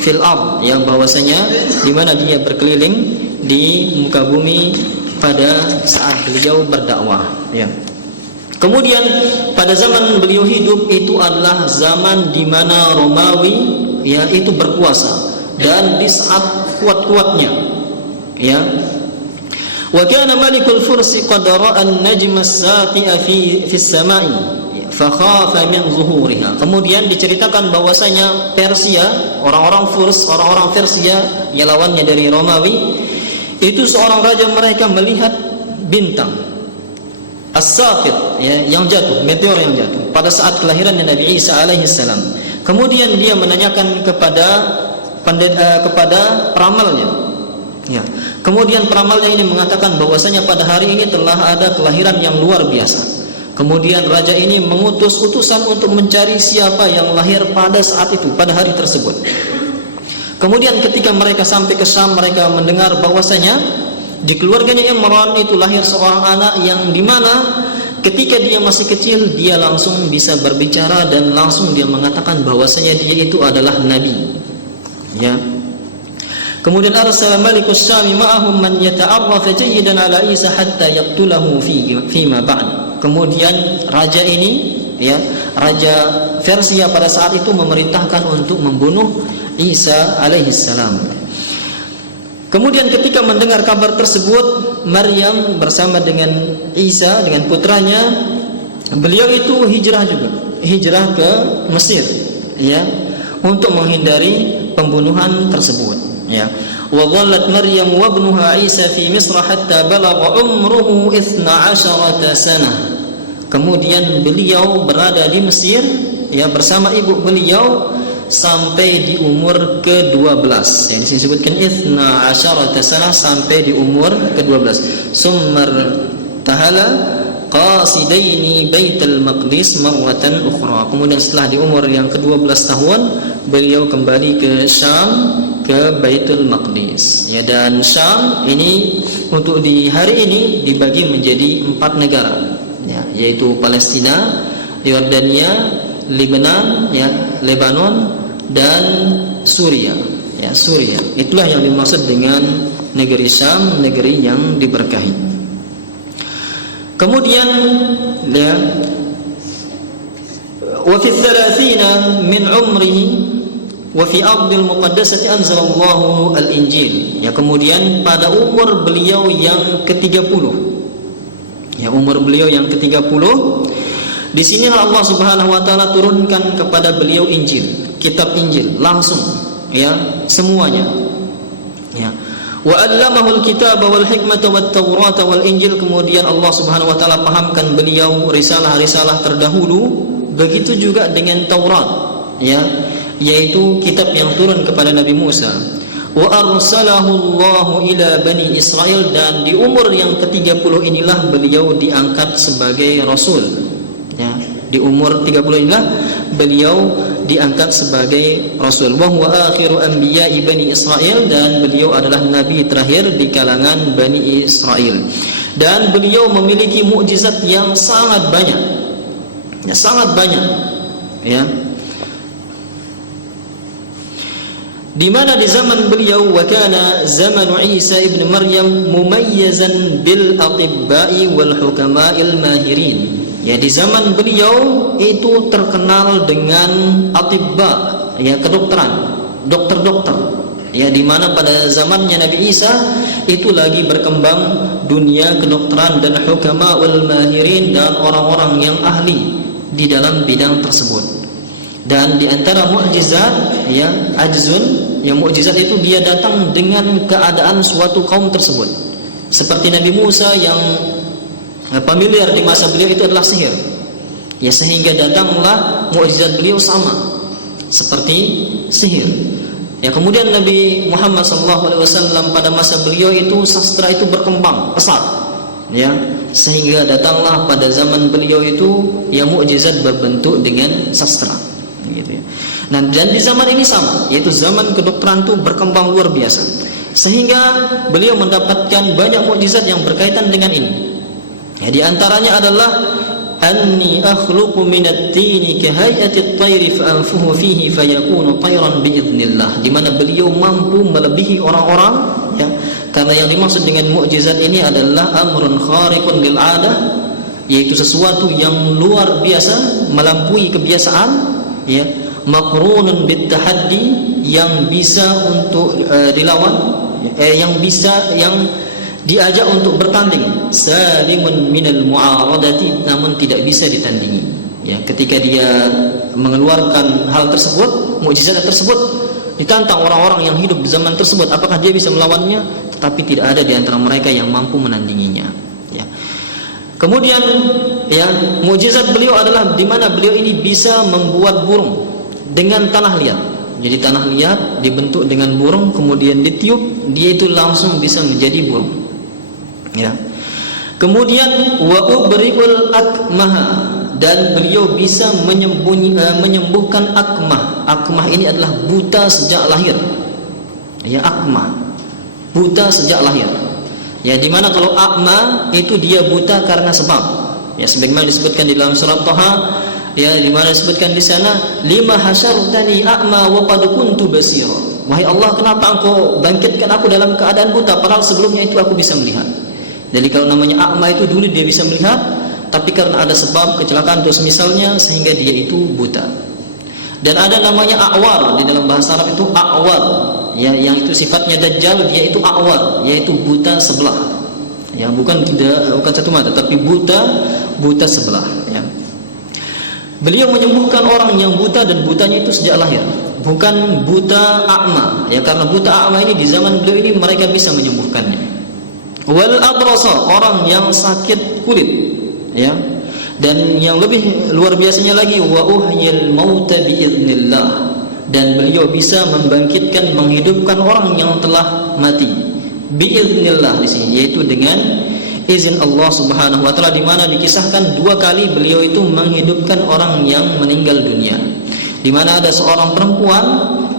fil ard, yang bahwasanya di mana dia berkeliling di muka bumi pada saat beliau berdakwah, ya. Kemudian pada zaman beliau hidup itu adalah zaman di mana Romawi, ya, itu berkuasa dan di saat kuat-kuatnya, ya. Wa kana malikul fursi qad ra'a an-najma as-sati'a fi as-sama'i fa khafa min zuhuriha. Kemudian diceritakan bahwasanya Persia, orang-orang Furs, orang-orang Persia yang lawannya dari Romawi, itu seorang raja mereka melihat bintang as-saqit, ya, yang jatuh, meteor yang jatuh pada saat kelahirannya Nabi Isa alaihi salam. Kemudian dia menanyakan kepada peramalnya, ya. Kemudian peramalnya ini mengatakan bahwasanya pada hari ini telah ada kelahiran yang luar biasa. Kemudian raja ini mengutus utusan untuk mencari siapa yang lahir pada saat itu, pada hari tersebut. Kemudian ketika mereka sampai ke Syam, mereka mendengar bahwasanya di keluarganya Imran itu lahir seorang anak yang dimana ketika dia masih kecil dia langsung bisa berbicara dan langsung dia mengatakan bahwasanya dia itu adalah nabi, ya. Kemudian arsala malikus Syam ma'ahum man yata'arraf jayyidan ala Isa hatta yaqtulahu fi ma ba'd. Kemudian raja ini, ya, raja Persia pada saat itu memerintahkan untuk membunuh Isa alaihi salam. Kemudian ketika mendengar kabar tersebut, Maryam bersama dengan Isa, dengan putranya, beliau itu hijrah ke Mesir, ya, untuk menghindari pembunuhan tersebut, ya. Wa dhallat Maryam wa ibnuha Isa fi Misr hatta balagha umruhu 12 sanah. Kemudian beliau berada di Mesir, ya, bersama ibu beliau sampai di umur ke-12. Yang disebutkan 12 sanah, sampai di umur ke-12. Summar tahala qasidaini Baitul Maqdis marratan ukhra. Kemudian setelah di umur yang ke-12 tahun, beliau kembali ke Syam, ke Baitul Maqdis, ya. Dan Syam ini untuk di hari ini dibagi menjadi 4 negara, ya, yaitu Palestina, Yordania, Lebanon, ya, Lebanon, dan Suria, ya, Suria. Itulah yang dimaksud dengan negeri Syam, negeri yang diberkahi. Kemudian, ya, wa fi 30 min umrihi wa fi ardil muqaddasati anzalallahu al-Injil. Ya, kemudian pada umur beliau yang ke-30, ya, umur beliau yang ke-30, di sini Allah Subhanahu wa taala turunkan kepada beliau Injil, kitab Injil langsung, ya, semuanya, ya. Wa 'allamahul kitaba wal hikmata wat taurata wal injil. Kemudian Allah Subhanahu wa taala pahamkan beliau risalah-risalah terdahulu, begitu juga dengan Taurat, ya, yaitu kitab yang turun kepada Nabi Musa. Wa arsalahu Allahu ila bani Israil, dan di umur yang ke-30 inilah beliau diangkat sebagai rasul, ya. Di umur 30 inilah beliau diangkat sebagai rasul. Wa huwa akhiru anbiya'i bani Israil, dan beliau adalah nabi terakhir di kalangan Bani Israil. Dan beliau memiliki mukjizat yang sangat banyak. Ya, sangat banyak. Ya. Di mana di zaman beliau, wa kana zamanu Isa ibn Maryam mumayyazan bil atibba'i wal hukama'il mahirin. Ya, di zaman beliau itu terkenal dengan atibba, ya, kedokteran, dokter-dokter. Ya, di mana pada zamannya Nabi Isa itu lagi berkembang dunia kedokteran dan hukama'ul mahirin, dan orang-orang yang ahli di dalam bidang tersebut. Dan di antara mukjizat, ya, ajzun, yang mukjizat itu dia datang dengan keadaan suatu kaum tersebut. Seperti Nabi Musa yang familiar di masa beliau itu adalah sihir. Ya, sehingga datanglah mukjizat beliau sama seperti sihir. Ya, kemudian Nabi Muhammad SAW pada masa beliau itu sastra itu berkembang pesat. Ya, sehingga datanglah pada zaman beliau itu yang mukjizat berbentuk dengan sastra. Gitu ya. Nah, dan di zaman ini sama, yaitu zaman kedokteran itu berkembang luar biasa. Sehingga beliau mendapatkan banyak mukjizat yang berkaitan dengan ini. Ya, di antaranya adalah anni akhluqu minat tini kahayati at-tayri fa anfuhu fihi fayakunu tayran biidznillah. Di mana beliau mampu melebihi orang-orang, ya. Karena yang dimaksud dengan mukjizat ini adalah amrun khariqun lil 'adah, yaitu sesuatu yang luar biasa, melampaui kebiasaan, ya, maqrunun bit tahaddi, yang bisa untuk dilawan, yang bisa, yang diajak untuk bertanding, salimun minal mu'aradati, namun tidak bisa ditandingi. Ya, ketika dia mengeluarkan hal tersebut, mukjizat tersebut, ditantang orang-orang yang hidup di zaman tersebut, apakah dia bisa melawannya? Tetapi tidak ada di antara mereka yang mampu menandinginya. Ya. Kemudian, ya, mukjizat beliau adalah di mana beliau ini bisa membuat burung dengan tanah liat. Jadi tanah liat dibentuk dengan burung, kemudian ditiup, dia itu langsung bisa menjadi burung. Ya. Kemudian wa ubriul akmaha, dan beliau bisa menyembuhkan akmah. Akmah ini adalah buta sejak lahir. Ya, akmah, buta sejak lahir. Ya, di mana kalau akmah itu dia buta karena sebab. Ya, sebagaimana disebutkan di dalam surat Thaha, ya, di mana disebutkan di sana, lima hasyartani a'ma wa qad kuntu basira. Wahai Allah, kenapa engkau bangkitkan aku dalam keadaan buta padahal sebelumnya itu aku bisa melihat. Jadi kalau namanya a'ma itu dulu dia bisa melihat, tapi karena ada sebab kecelakaan atau semisalnya sehingga dia itu buta. Dan ada namanya a'war, di dalam bahasa Arab itu a'war, ya, yang itu sifatnya dajjal, dia itu a'war, yaitu buta sebelah. Ya, bukan satu mata, tapi buta sebelah, ya. Beliau menyembuhkan orang yang buta, dan butanya itu sejak lahir, bukan buta a'ma, ya, karena buta a'ma ini di zaman beliau ini mereka bisa menyembuhkannya. Wal abrasa, orang yang sakit kulit, ya. Dan yang lebih luar biasanya lagi, wa uhyil mauta biidznillah, dan beliau bisa membangkitkan, menghidupkan orang yang telah mati biidznillah di sini, yaitu dengan izin Allah Subhanahu wa taala, di mana dikisahkan 2 kali beliau itu menghidupkan orang yang meninggal dunia. Di mana ada seorang perempuan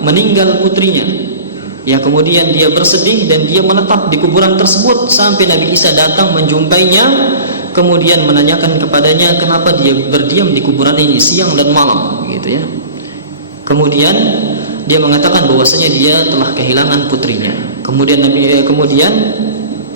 meninggal putrinya. Ya, kemudian dia bersedih dan dia menetap di kuburan tersebut sampai Nabi Isa datang menjumpainya, kemudian menanyakan kepadanya kenapa dia berdiam di kuburan ini siang dan malam, gitu ya. Kemudian dia mengatakan bahwasanya dia telah kehilangan putrinya. Kemudian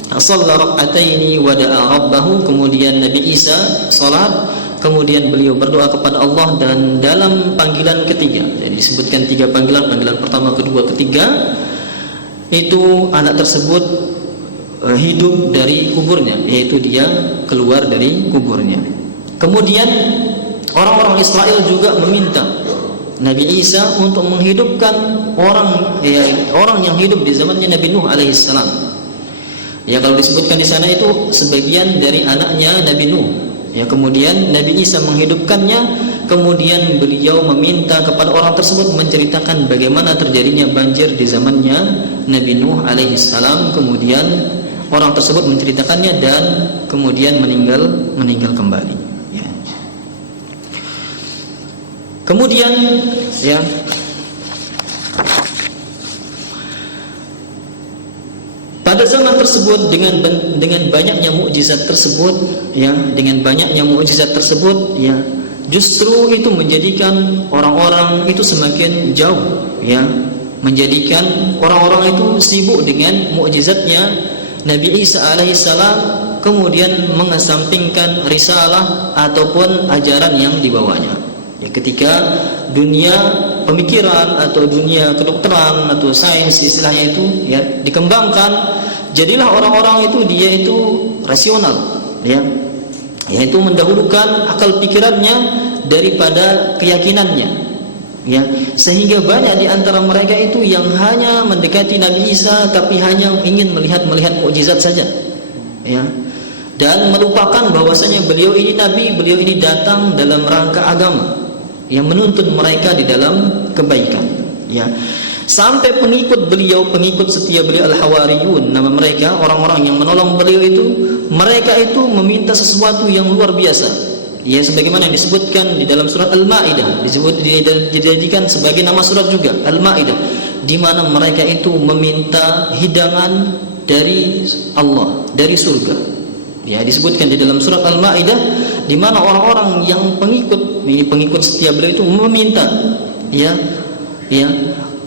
shalla rak'ataini wa da'a rabbahu, kemudian Nabi Isa salat, kemudian beliau berdoa kepada Allah, dan dalam panggilan ketiga, jadi disebutkan 3 panggilan, panggilan pertama, kedua, ketiga, itu anak tersebut hidup dari kuburnya, yaitu dia keluar dari kuburnya. Kemudian orang-orang Israel juga meminta Nabi Isa untuk menghidupkan orang yang hidup di zamannya Nabi Nuh alaihissalam. Ya, kalau disebutkan di sana itu sebagian dari anaknya Nabi Nuh. Ya, kemudian Nabi Isa menghidupkannya, kemudian beliau meminta kepada orang tersebut menceritakan bagaimana terjadinya banjir di zamannya Nabi Nuh alaihissalam. Kemudian orang tersebut menceritakannya dan kemudian meninggal kembali. Ya. Kemudian, ya, pada zaman tersebut dengan banyaknya mukjizat tersebut, ya, dengan banyaknya mukjizat tersebut, ya, justru itu menjadikan orang-orang itu semakin jauh, ya, menjadikan orang-orang itu sibuk dengan mukjizatnya Nabi Isa alaihissalam, kemudian mengesampingkan risalah ataupun ajaran yang dibawanya. Ya, ketika dunia pemikiran atau dunia kedokteran atau sains istilahnya itu, ya, dikembangkan, jadilah orang-orang itu dia itu rasional, ya, yaitu mendahulukan akal pikirannya daripada keyakinannya, ya, sehingga banyak di antara mereka itu yang hanya mendekati Nabi Isa tapi hanya ingin melihat mukjizat saja, ya, dan melupakan bahwasanya beliau ini nabi, beliau ini datang dalam rangka agama yang menuntun mereka di dalam kebaikan, ya. Sampai pengikut beliau, pengikut setia beliau al-Hawariyun, nama mereka, orang-orang yang menolong beliau itu, mereka itu meminta sesuatu yang luar biasa, ya, sebagaimana disebutkan di dalam surat Al-Maidah, dijadikan sebagai nama surat juga, Al-Maidah, di mana mereka itu meminta hidangan dari Allah, dari surga. Ya, disebutkan di dalam surat Al-Maidah, di mana orang-orang yang pengikut setia beliau itu meminta, ya,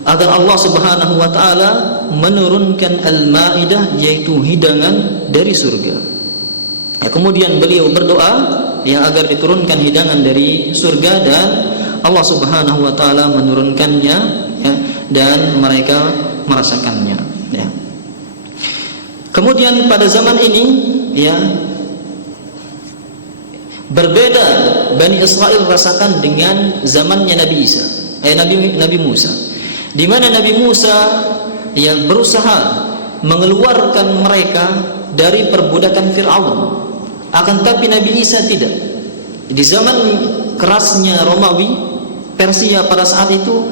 agar Allah Subhanahu wa taala menurunkan Al-Maidah, yaitu hidangan dari surga. Ya, kemudian beliau berdoa, ya, agar diturunkan hidangan dari surga, dan Allah Subhanahu wa taala menurunkannya, ya, dan mereka merasakannya, ya. Kemudian pada zaman ini, ya, berbeda Bani Israel rasakan dengan zamannya Nabi Isa, Nabi Musa, di mana Nabi Musa yang berusaha mengeluarkan mereka dari perbudakan Fir'aun, akan tapi Nabi Isa tidak. Di zaman kerasnya Romawi, Persia pada saat itu,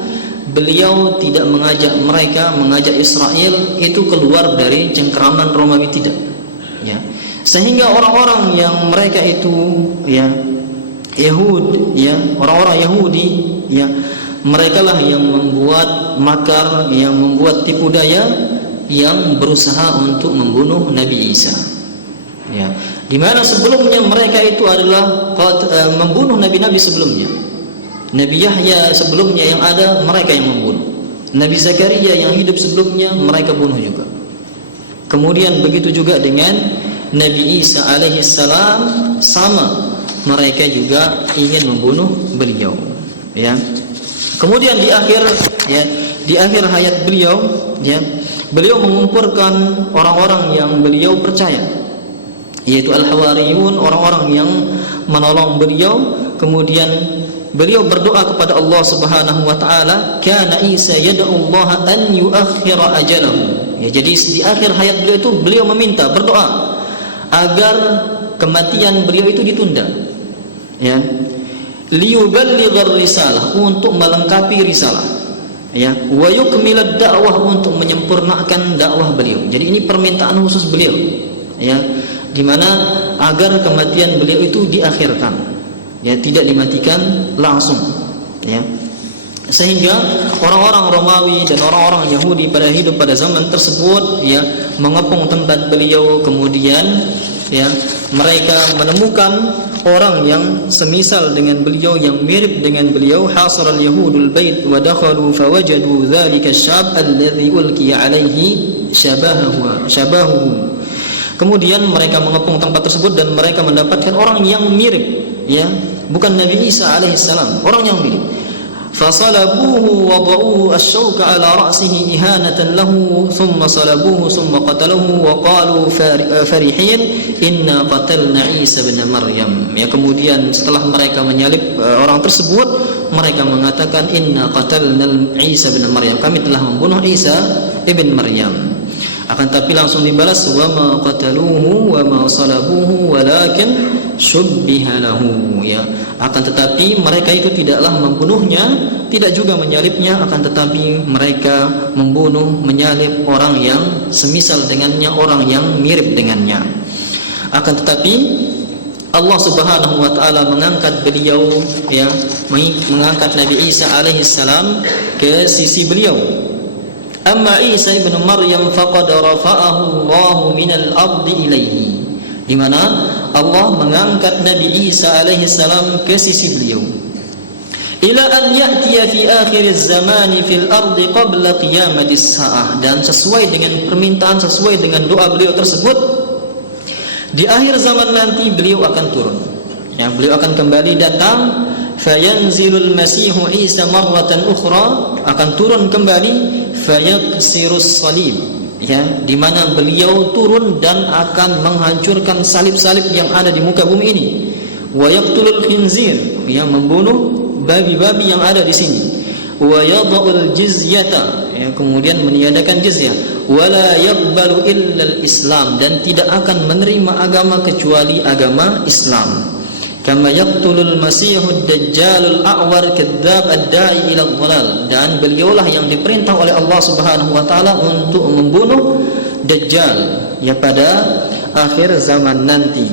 beliau tidak mengajak Israel itu keluar dari cengkeraman Romawi, tidak, ya. Sehingga orang-orang yang mereka itu, ya, Yahud, ya, orang-orang Yahudi, ya, mereka lah yang membuat makar, yang membuat tipu daya, yang berusaha untuk membunuh Nabi Isa, ya. Di mana sebelumnya mereka itu adalah membunuh nabi-nabi sebelumnya. Nabi Yahya sebelumnya yang ada, mereka yang membunuh. Nabi Zakaria yang hidup sebelumnya, mereka bunuh juga. Kemudian begitu juga dengan Nabi Isa alaihissalam, sama, mereka juga ingin membunuh beliau, ya. Kemudian di akhir hayat beliau, ya, beliau mengumpulkan orang-orang yang beliau percaya, yaitu Al-Hawariyun, orang-orang yang menolong beliau. Kemudian beliau berdoa kepada Allah Subhanahu wa taala, kana Isa yad'u Allah an yuakhkhira ajalahu. Ya, jadi di akhir hayat beliau itu beliau meminta, berdoa agar kematian beliau itu ditunda, ya, liyuballighar risalah, untuk melengkapi risalah, ya, wa yukmilad dakwah, untuk menyempurnakan dakwah beliau. Jadi ini permintaan khusus beliau, ya, di mana agar kematian beliau itu diakhirkan, ya, tidak dimatikan langsung, ya. Sehingga orang-orang Romawi dan orang-orang Yahudi pada hidup pada zaman tersebut, ya, mengepung tempat beliau. Kemudian, ya, mereka menemukan orang yang semisal dengan beliau, yang mirip dengan beliau. Hasar al-yahudul bait wa dakhalu fawajadu dzalika asyab alladhi ulqiya alaihi shabahu. Kemudian mereka mengepung tempat tersebut dan mereka mendapatkan orang yang mirip, ya, bukan Nabi Isa alaihissalam, orang yang mirip. Fasalabuhu wa da'uhu asyauka ala ra'sihi ihanatan lahu, thumma salabuhu thumma qataluhu wa qalu farihin inna qatalna Isa bin Maryam. Ya, kemudian setelah mereka menyalib orang tersebut, mereka mengatakan inna qatalna Isa bin Maryam, kami telah membunuh Isa ibn Maryam. Akan tapi langsung dibalas, wa ma qataluhu wa ma salabuhu walakin syubbiha lahu, ya. Akan tetapi mereka itu tidaklah membunuhnya, tidak juga menyalibnya, akan tetapi mereka membunuh, menyalib orang yang semisal dengannya, orang yang mirip dengannya. Akan tetapi Allah Subhanahu wa taala mengangkat beliau, ya, mengangkat Nabi Isa alaihissalam ke sisi beliau Amma Isa ibn Maryam faqad rafa'ahu Allah minal ardi ilaihi, di mana Allah mengangkat Nabi Isa alaihi salam ke sisi beliau. Ila an ya'tiya fi akhir az-zaman fil ardi qabla qiyamatis sa'ah, dan sesuai dengan permintaan, sesuai dengan doa beliau tersebut, di akhir zaman nanti beliau akan turun. Ya, beliau akan kembali datang. Fayanzilul Masihu Isa marratan ukhra, akan turun kembali. Fayaksirus salib, ya, di mana beliau turun dan akan menghancurkan salib-salib yang ada di muka bumi ini. Wa yaqtulul khinzir, yang membunuh babi-babi yang ada di sini. Wa yadha'ul jizyata, ya, kemudian meniadakan jizyah. Wala yaqbalu illa al-Islam, dan tidak akan menerima agama kecuali agama Islam. Kama yaqtulul masihud dajjalul a'war kadzdzab ad-da'i ila dhalal, dan beliaulah yang diperintah oleh Allah Subhanahu wa taala untuk membunuh Dajjal, ya, pada akhir zaman nanti.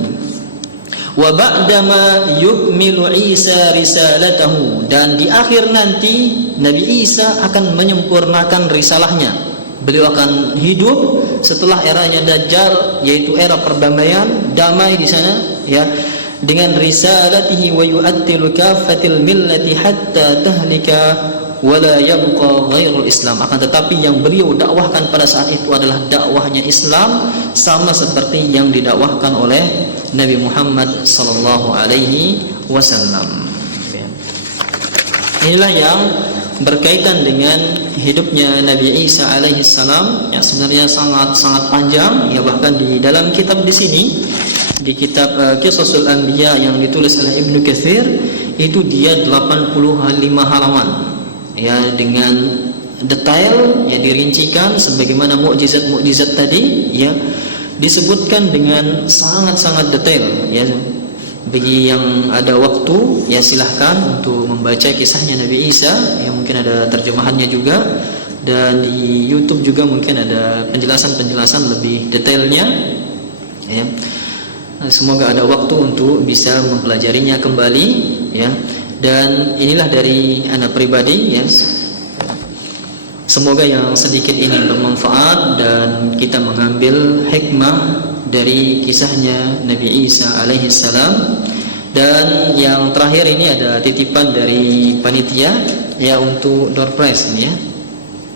Wa ba'dama yukmilu Isa risalatahu, dan di akhir nanti Nabi Isa akan menyempurnakan risalahnya. Beliau akan hidup setelah eranya Dajjal, yaitu era perdamaian, damai di sana, ya, dengan risalatihi wa yu'attilu kaffatil millati hatta tahlika wa la yabqa ghairul Islam. Akan tetapi yang beliau dakwahkan pada saat itu adalah dakwahnya Islam, sama seperti yang didakwahkan oleh Nabi Muhammad sallallahu alaihi wasallam. Inilah yang berkaitan dengan hidupnya Nabi Isa alaihi salam, yang sebenarnya sangat panjang, ya, bahkan di dalam kitab di sini, di kitab Qisasul Anbiya yang ditulis oleh Ibnu Katsir, itu dia 85 halaman, ya, dengan detail, ya, dirincikan sebagaimana mukjizat-mukjizat tadi, ya, disebutkan dengan sangat-sangat detail, ya. Bagi yang ada waktu, ya, silahkan untuk membaca kisahnya Nabi Isa, ya, mungkin ada terjemahannya juga, dan di YouTube juga mungkin ada penjelasan-penjelasan lebih detailnya, ya. Semoga ada waktu untuk bisa mempelajarinya kembali, ya. Dan inilah dari anak pribadi, ya. Semoga yang sedikit ini bermanfaat dan kita mengambil hikmah dari kisahnya Nabi Isa alaihi salam. Dan yang terakhir ini ada titipan dari panitia, ya, untuk door prize ini, ya.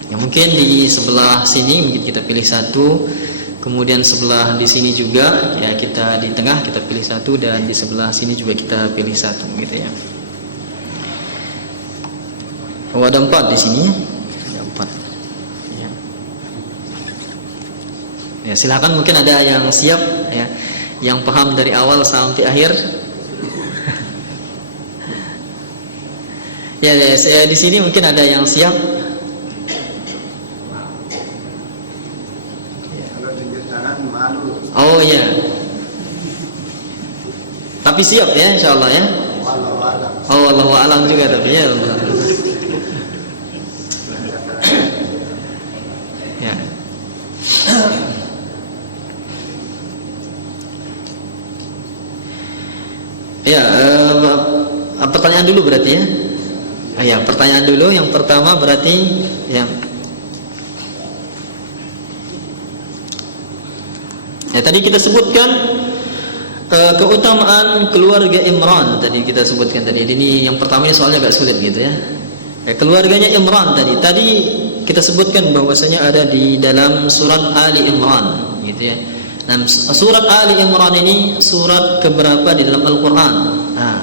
Ya, mungkin di sebelah sini mungkin kita pilih satu. Kemudian sebelah di sini juga, ya, kita di tengah kita pilih satu, dan di sebelah sini juga kita pilih satu, gitu, ya. Oh, ada 4 di sini, ada 4. Ya. Ya, silakan, mungkin ada yang siap, ya, yang paham dari awal sampai akhir. Ya, di sini mungkin ada yang siap. Oh, iya. Tapi siap, ya, insyaallah, ya. Oh, Allahu a'lam juga, tapi, ya, Allah. Ya. Ya, pertanyaan dulu berarti, ya. Ya, pertanyaan dulu. Yang pertama berarti, ya. Ya, tadi kita sebutkan keutamaan keluarga Imran, tadi kita sebutkan tadi. Ini yang pertama, ini soalnya agak sulit, gitu, ya. Ya, keluarganya Imran tadi. Tadi kita sebutkan bahwasanya ada di dalam surat Ali Imran, gitu, ya. Nah, surat Ali Imran ini surat keberapa di dalam Al-Qur'an? Nah,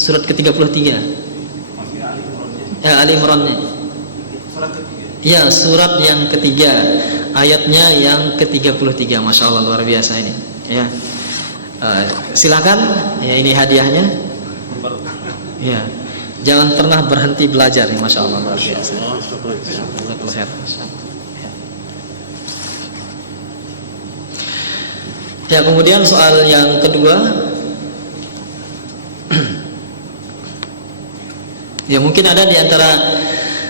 surat ke-33. Ya, Ali Imran ini. Ya, surat yang ketiga, ayatnya yang ke-33. Masya Allah, luar biasa ini, ya. Silakan, ya, ini hadiahnya, ya. Jangan pernah berhenti belajar, ya, Masya Allah, luar biasa. Ya, kemudian soal yang kedua, ya, mungkin ada di antara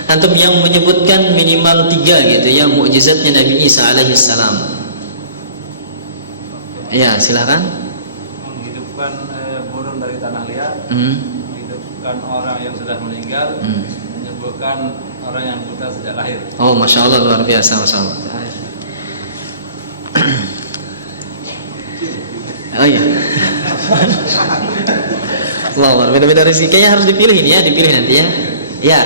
antum yang menyebutkan minimal 3, gitu, ya, mukjizatnya Nabi Isa alaihi salam. Ya, silakan. Menghidupkan burung dari tanah liat, menghidupkan orang yang sudah meninggal, menyembuhkan orang yang buta sejak lahir. Oh, masya Allah, luar biasa, masya Allah. Oh iya. Allah, beda-beda rezeki. Kayaknya harus dipilih ini ya, dipilih nanti ya. Ya.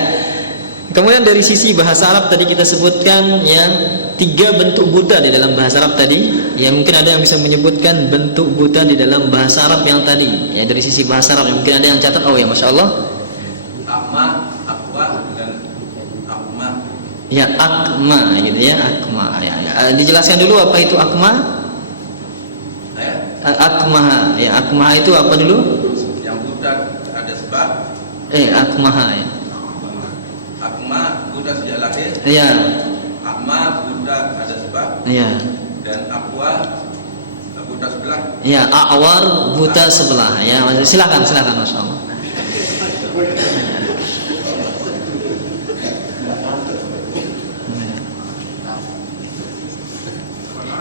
Kemudian dari sisi bahasa Arab tadi kita sebutkan yang 3 bentuk buta di dalam bahasa Arab tadi. Ya mungkin ada yang bisa menyebutkan bentuk buta di dalam bahasa Arab yang tadi. Ya dari sisi bahasa Arab mungkin ada yang catat. Oh ya, masya Allah. Akma, akwa, dan akma. Ya akma gitu ya, akma. Ya. Dijelaskan dulu apa itu akma? Akma. Ya akma itu apa dulu? Yang buta ada sebab. Akma ya. Akma buta sejak lahir. Ya. Akma buta ada sebab. Ya. Dan akwa buta sebelah. Ya, awar buta sebelah. Ya, silakan masya Allah.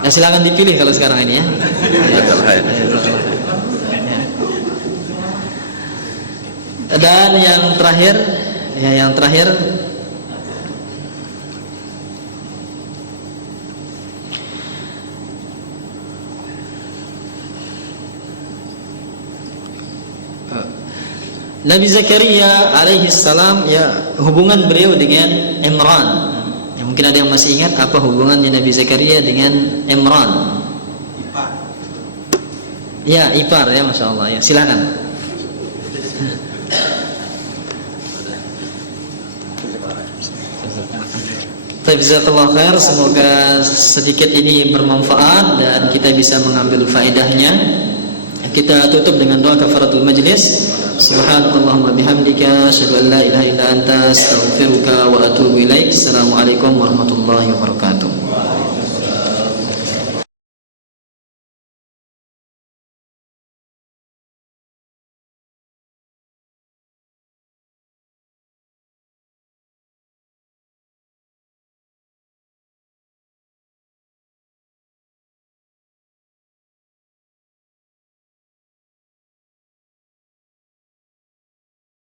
Ya, silakan dipilih kalau sekarang ini ya. Dan yang terakhir, Nabi Zakaria alaihi salam, ya hubungan beliau dengan Imran. Ya, mungkin ada yang masih ingat apa hubungannya Nabi Zakaria dengan Imran? Ipar. Ya, ipar ya, masya Allah. Ya, silakan. Jazakallahu khair, semoga sedikit ini bermanfaat dan kita bisa mengambil faedahnya. Kita tutup dengan doa kafaratul majlis. Subhanakallahumma bihamdika asyhadu an la ilaha illa anta astaghfiruka wa atubu ilaik. Assalamualaikum warahmatullahi wabarakatuh.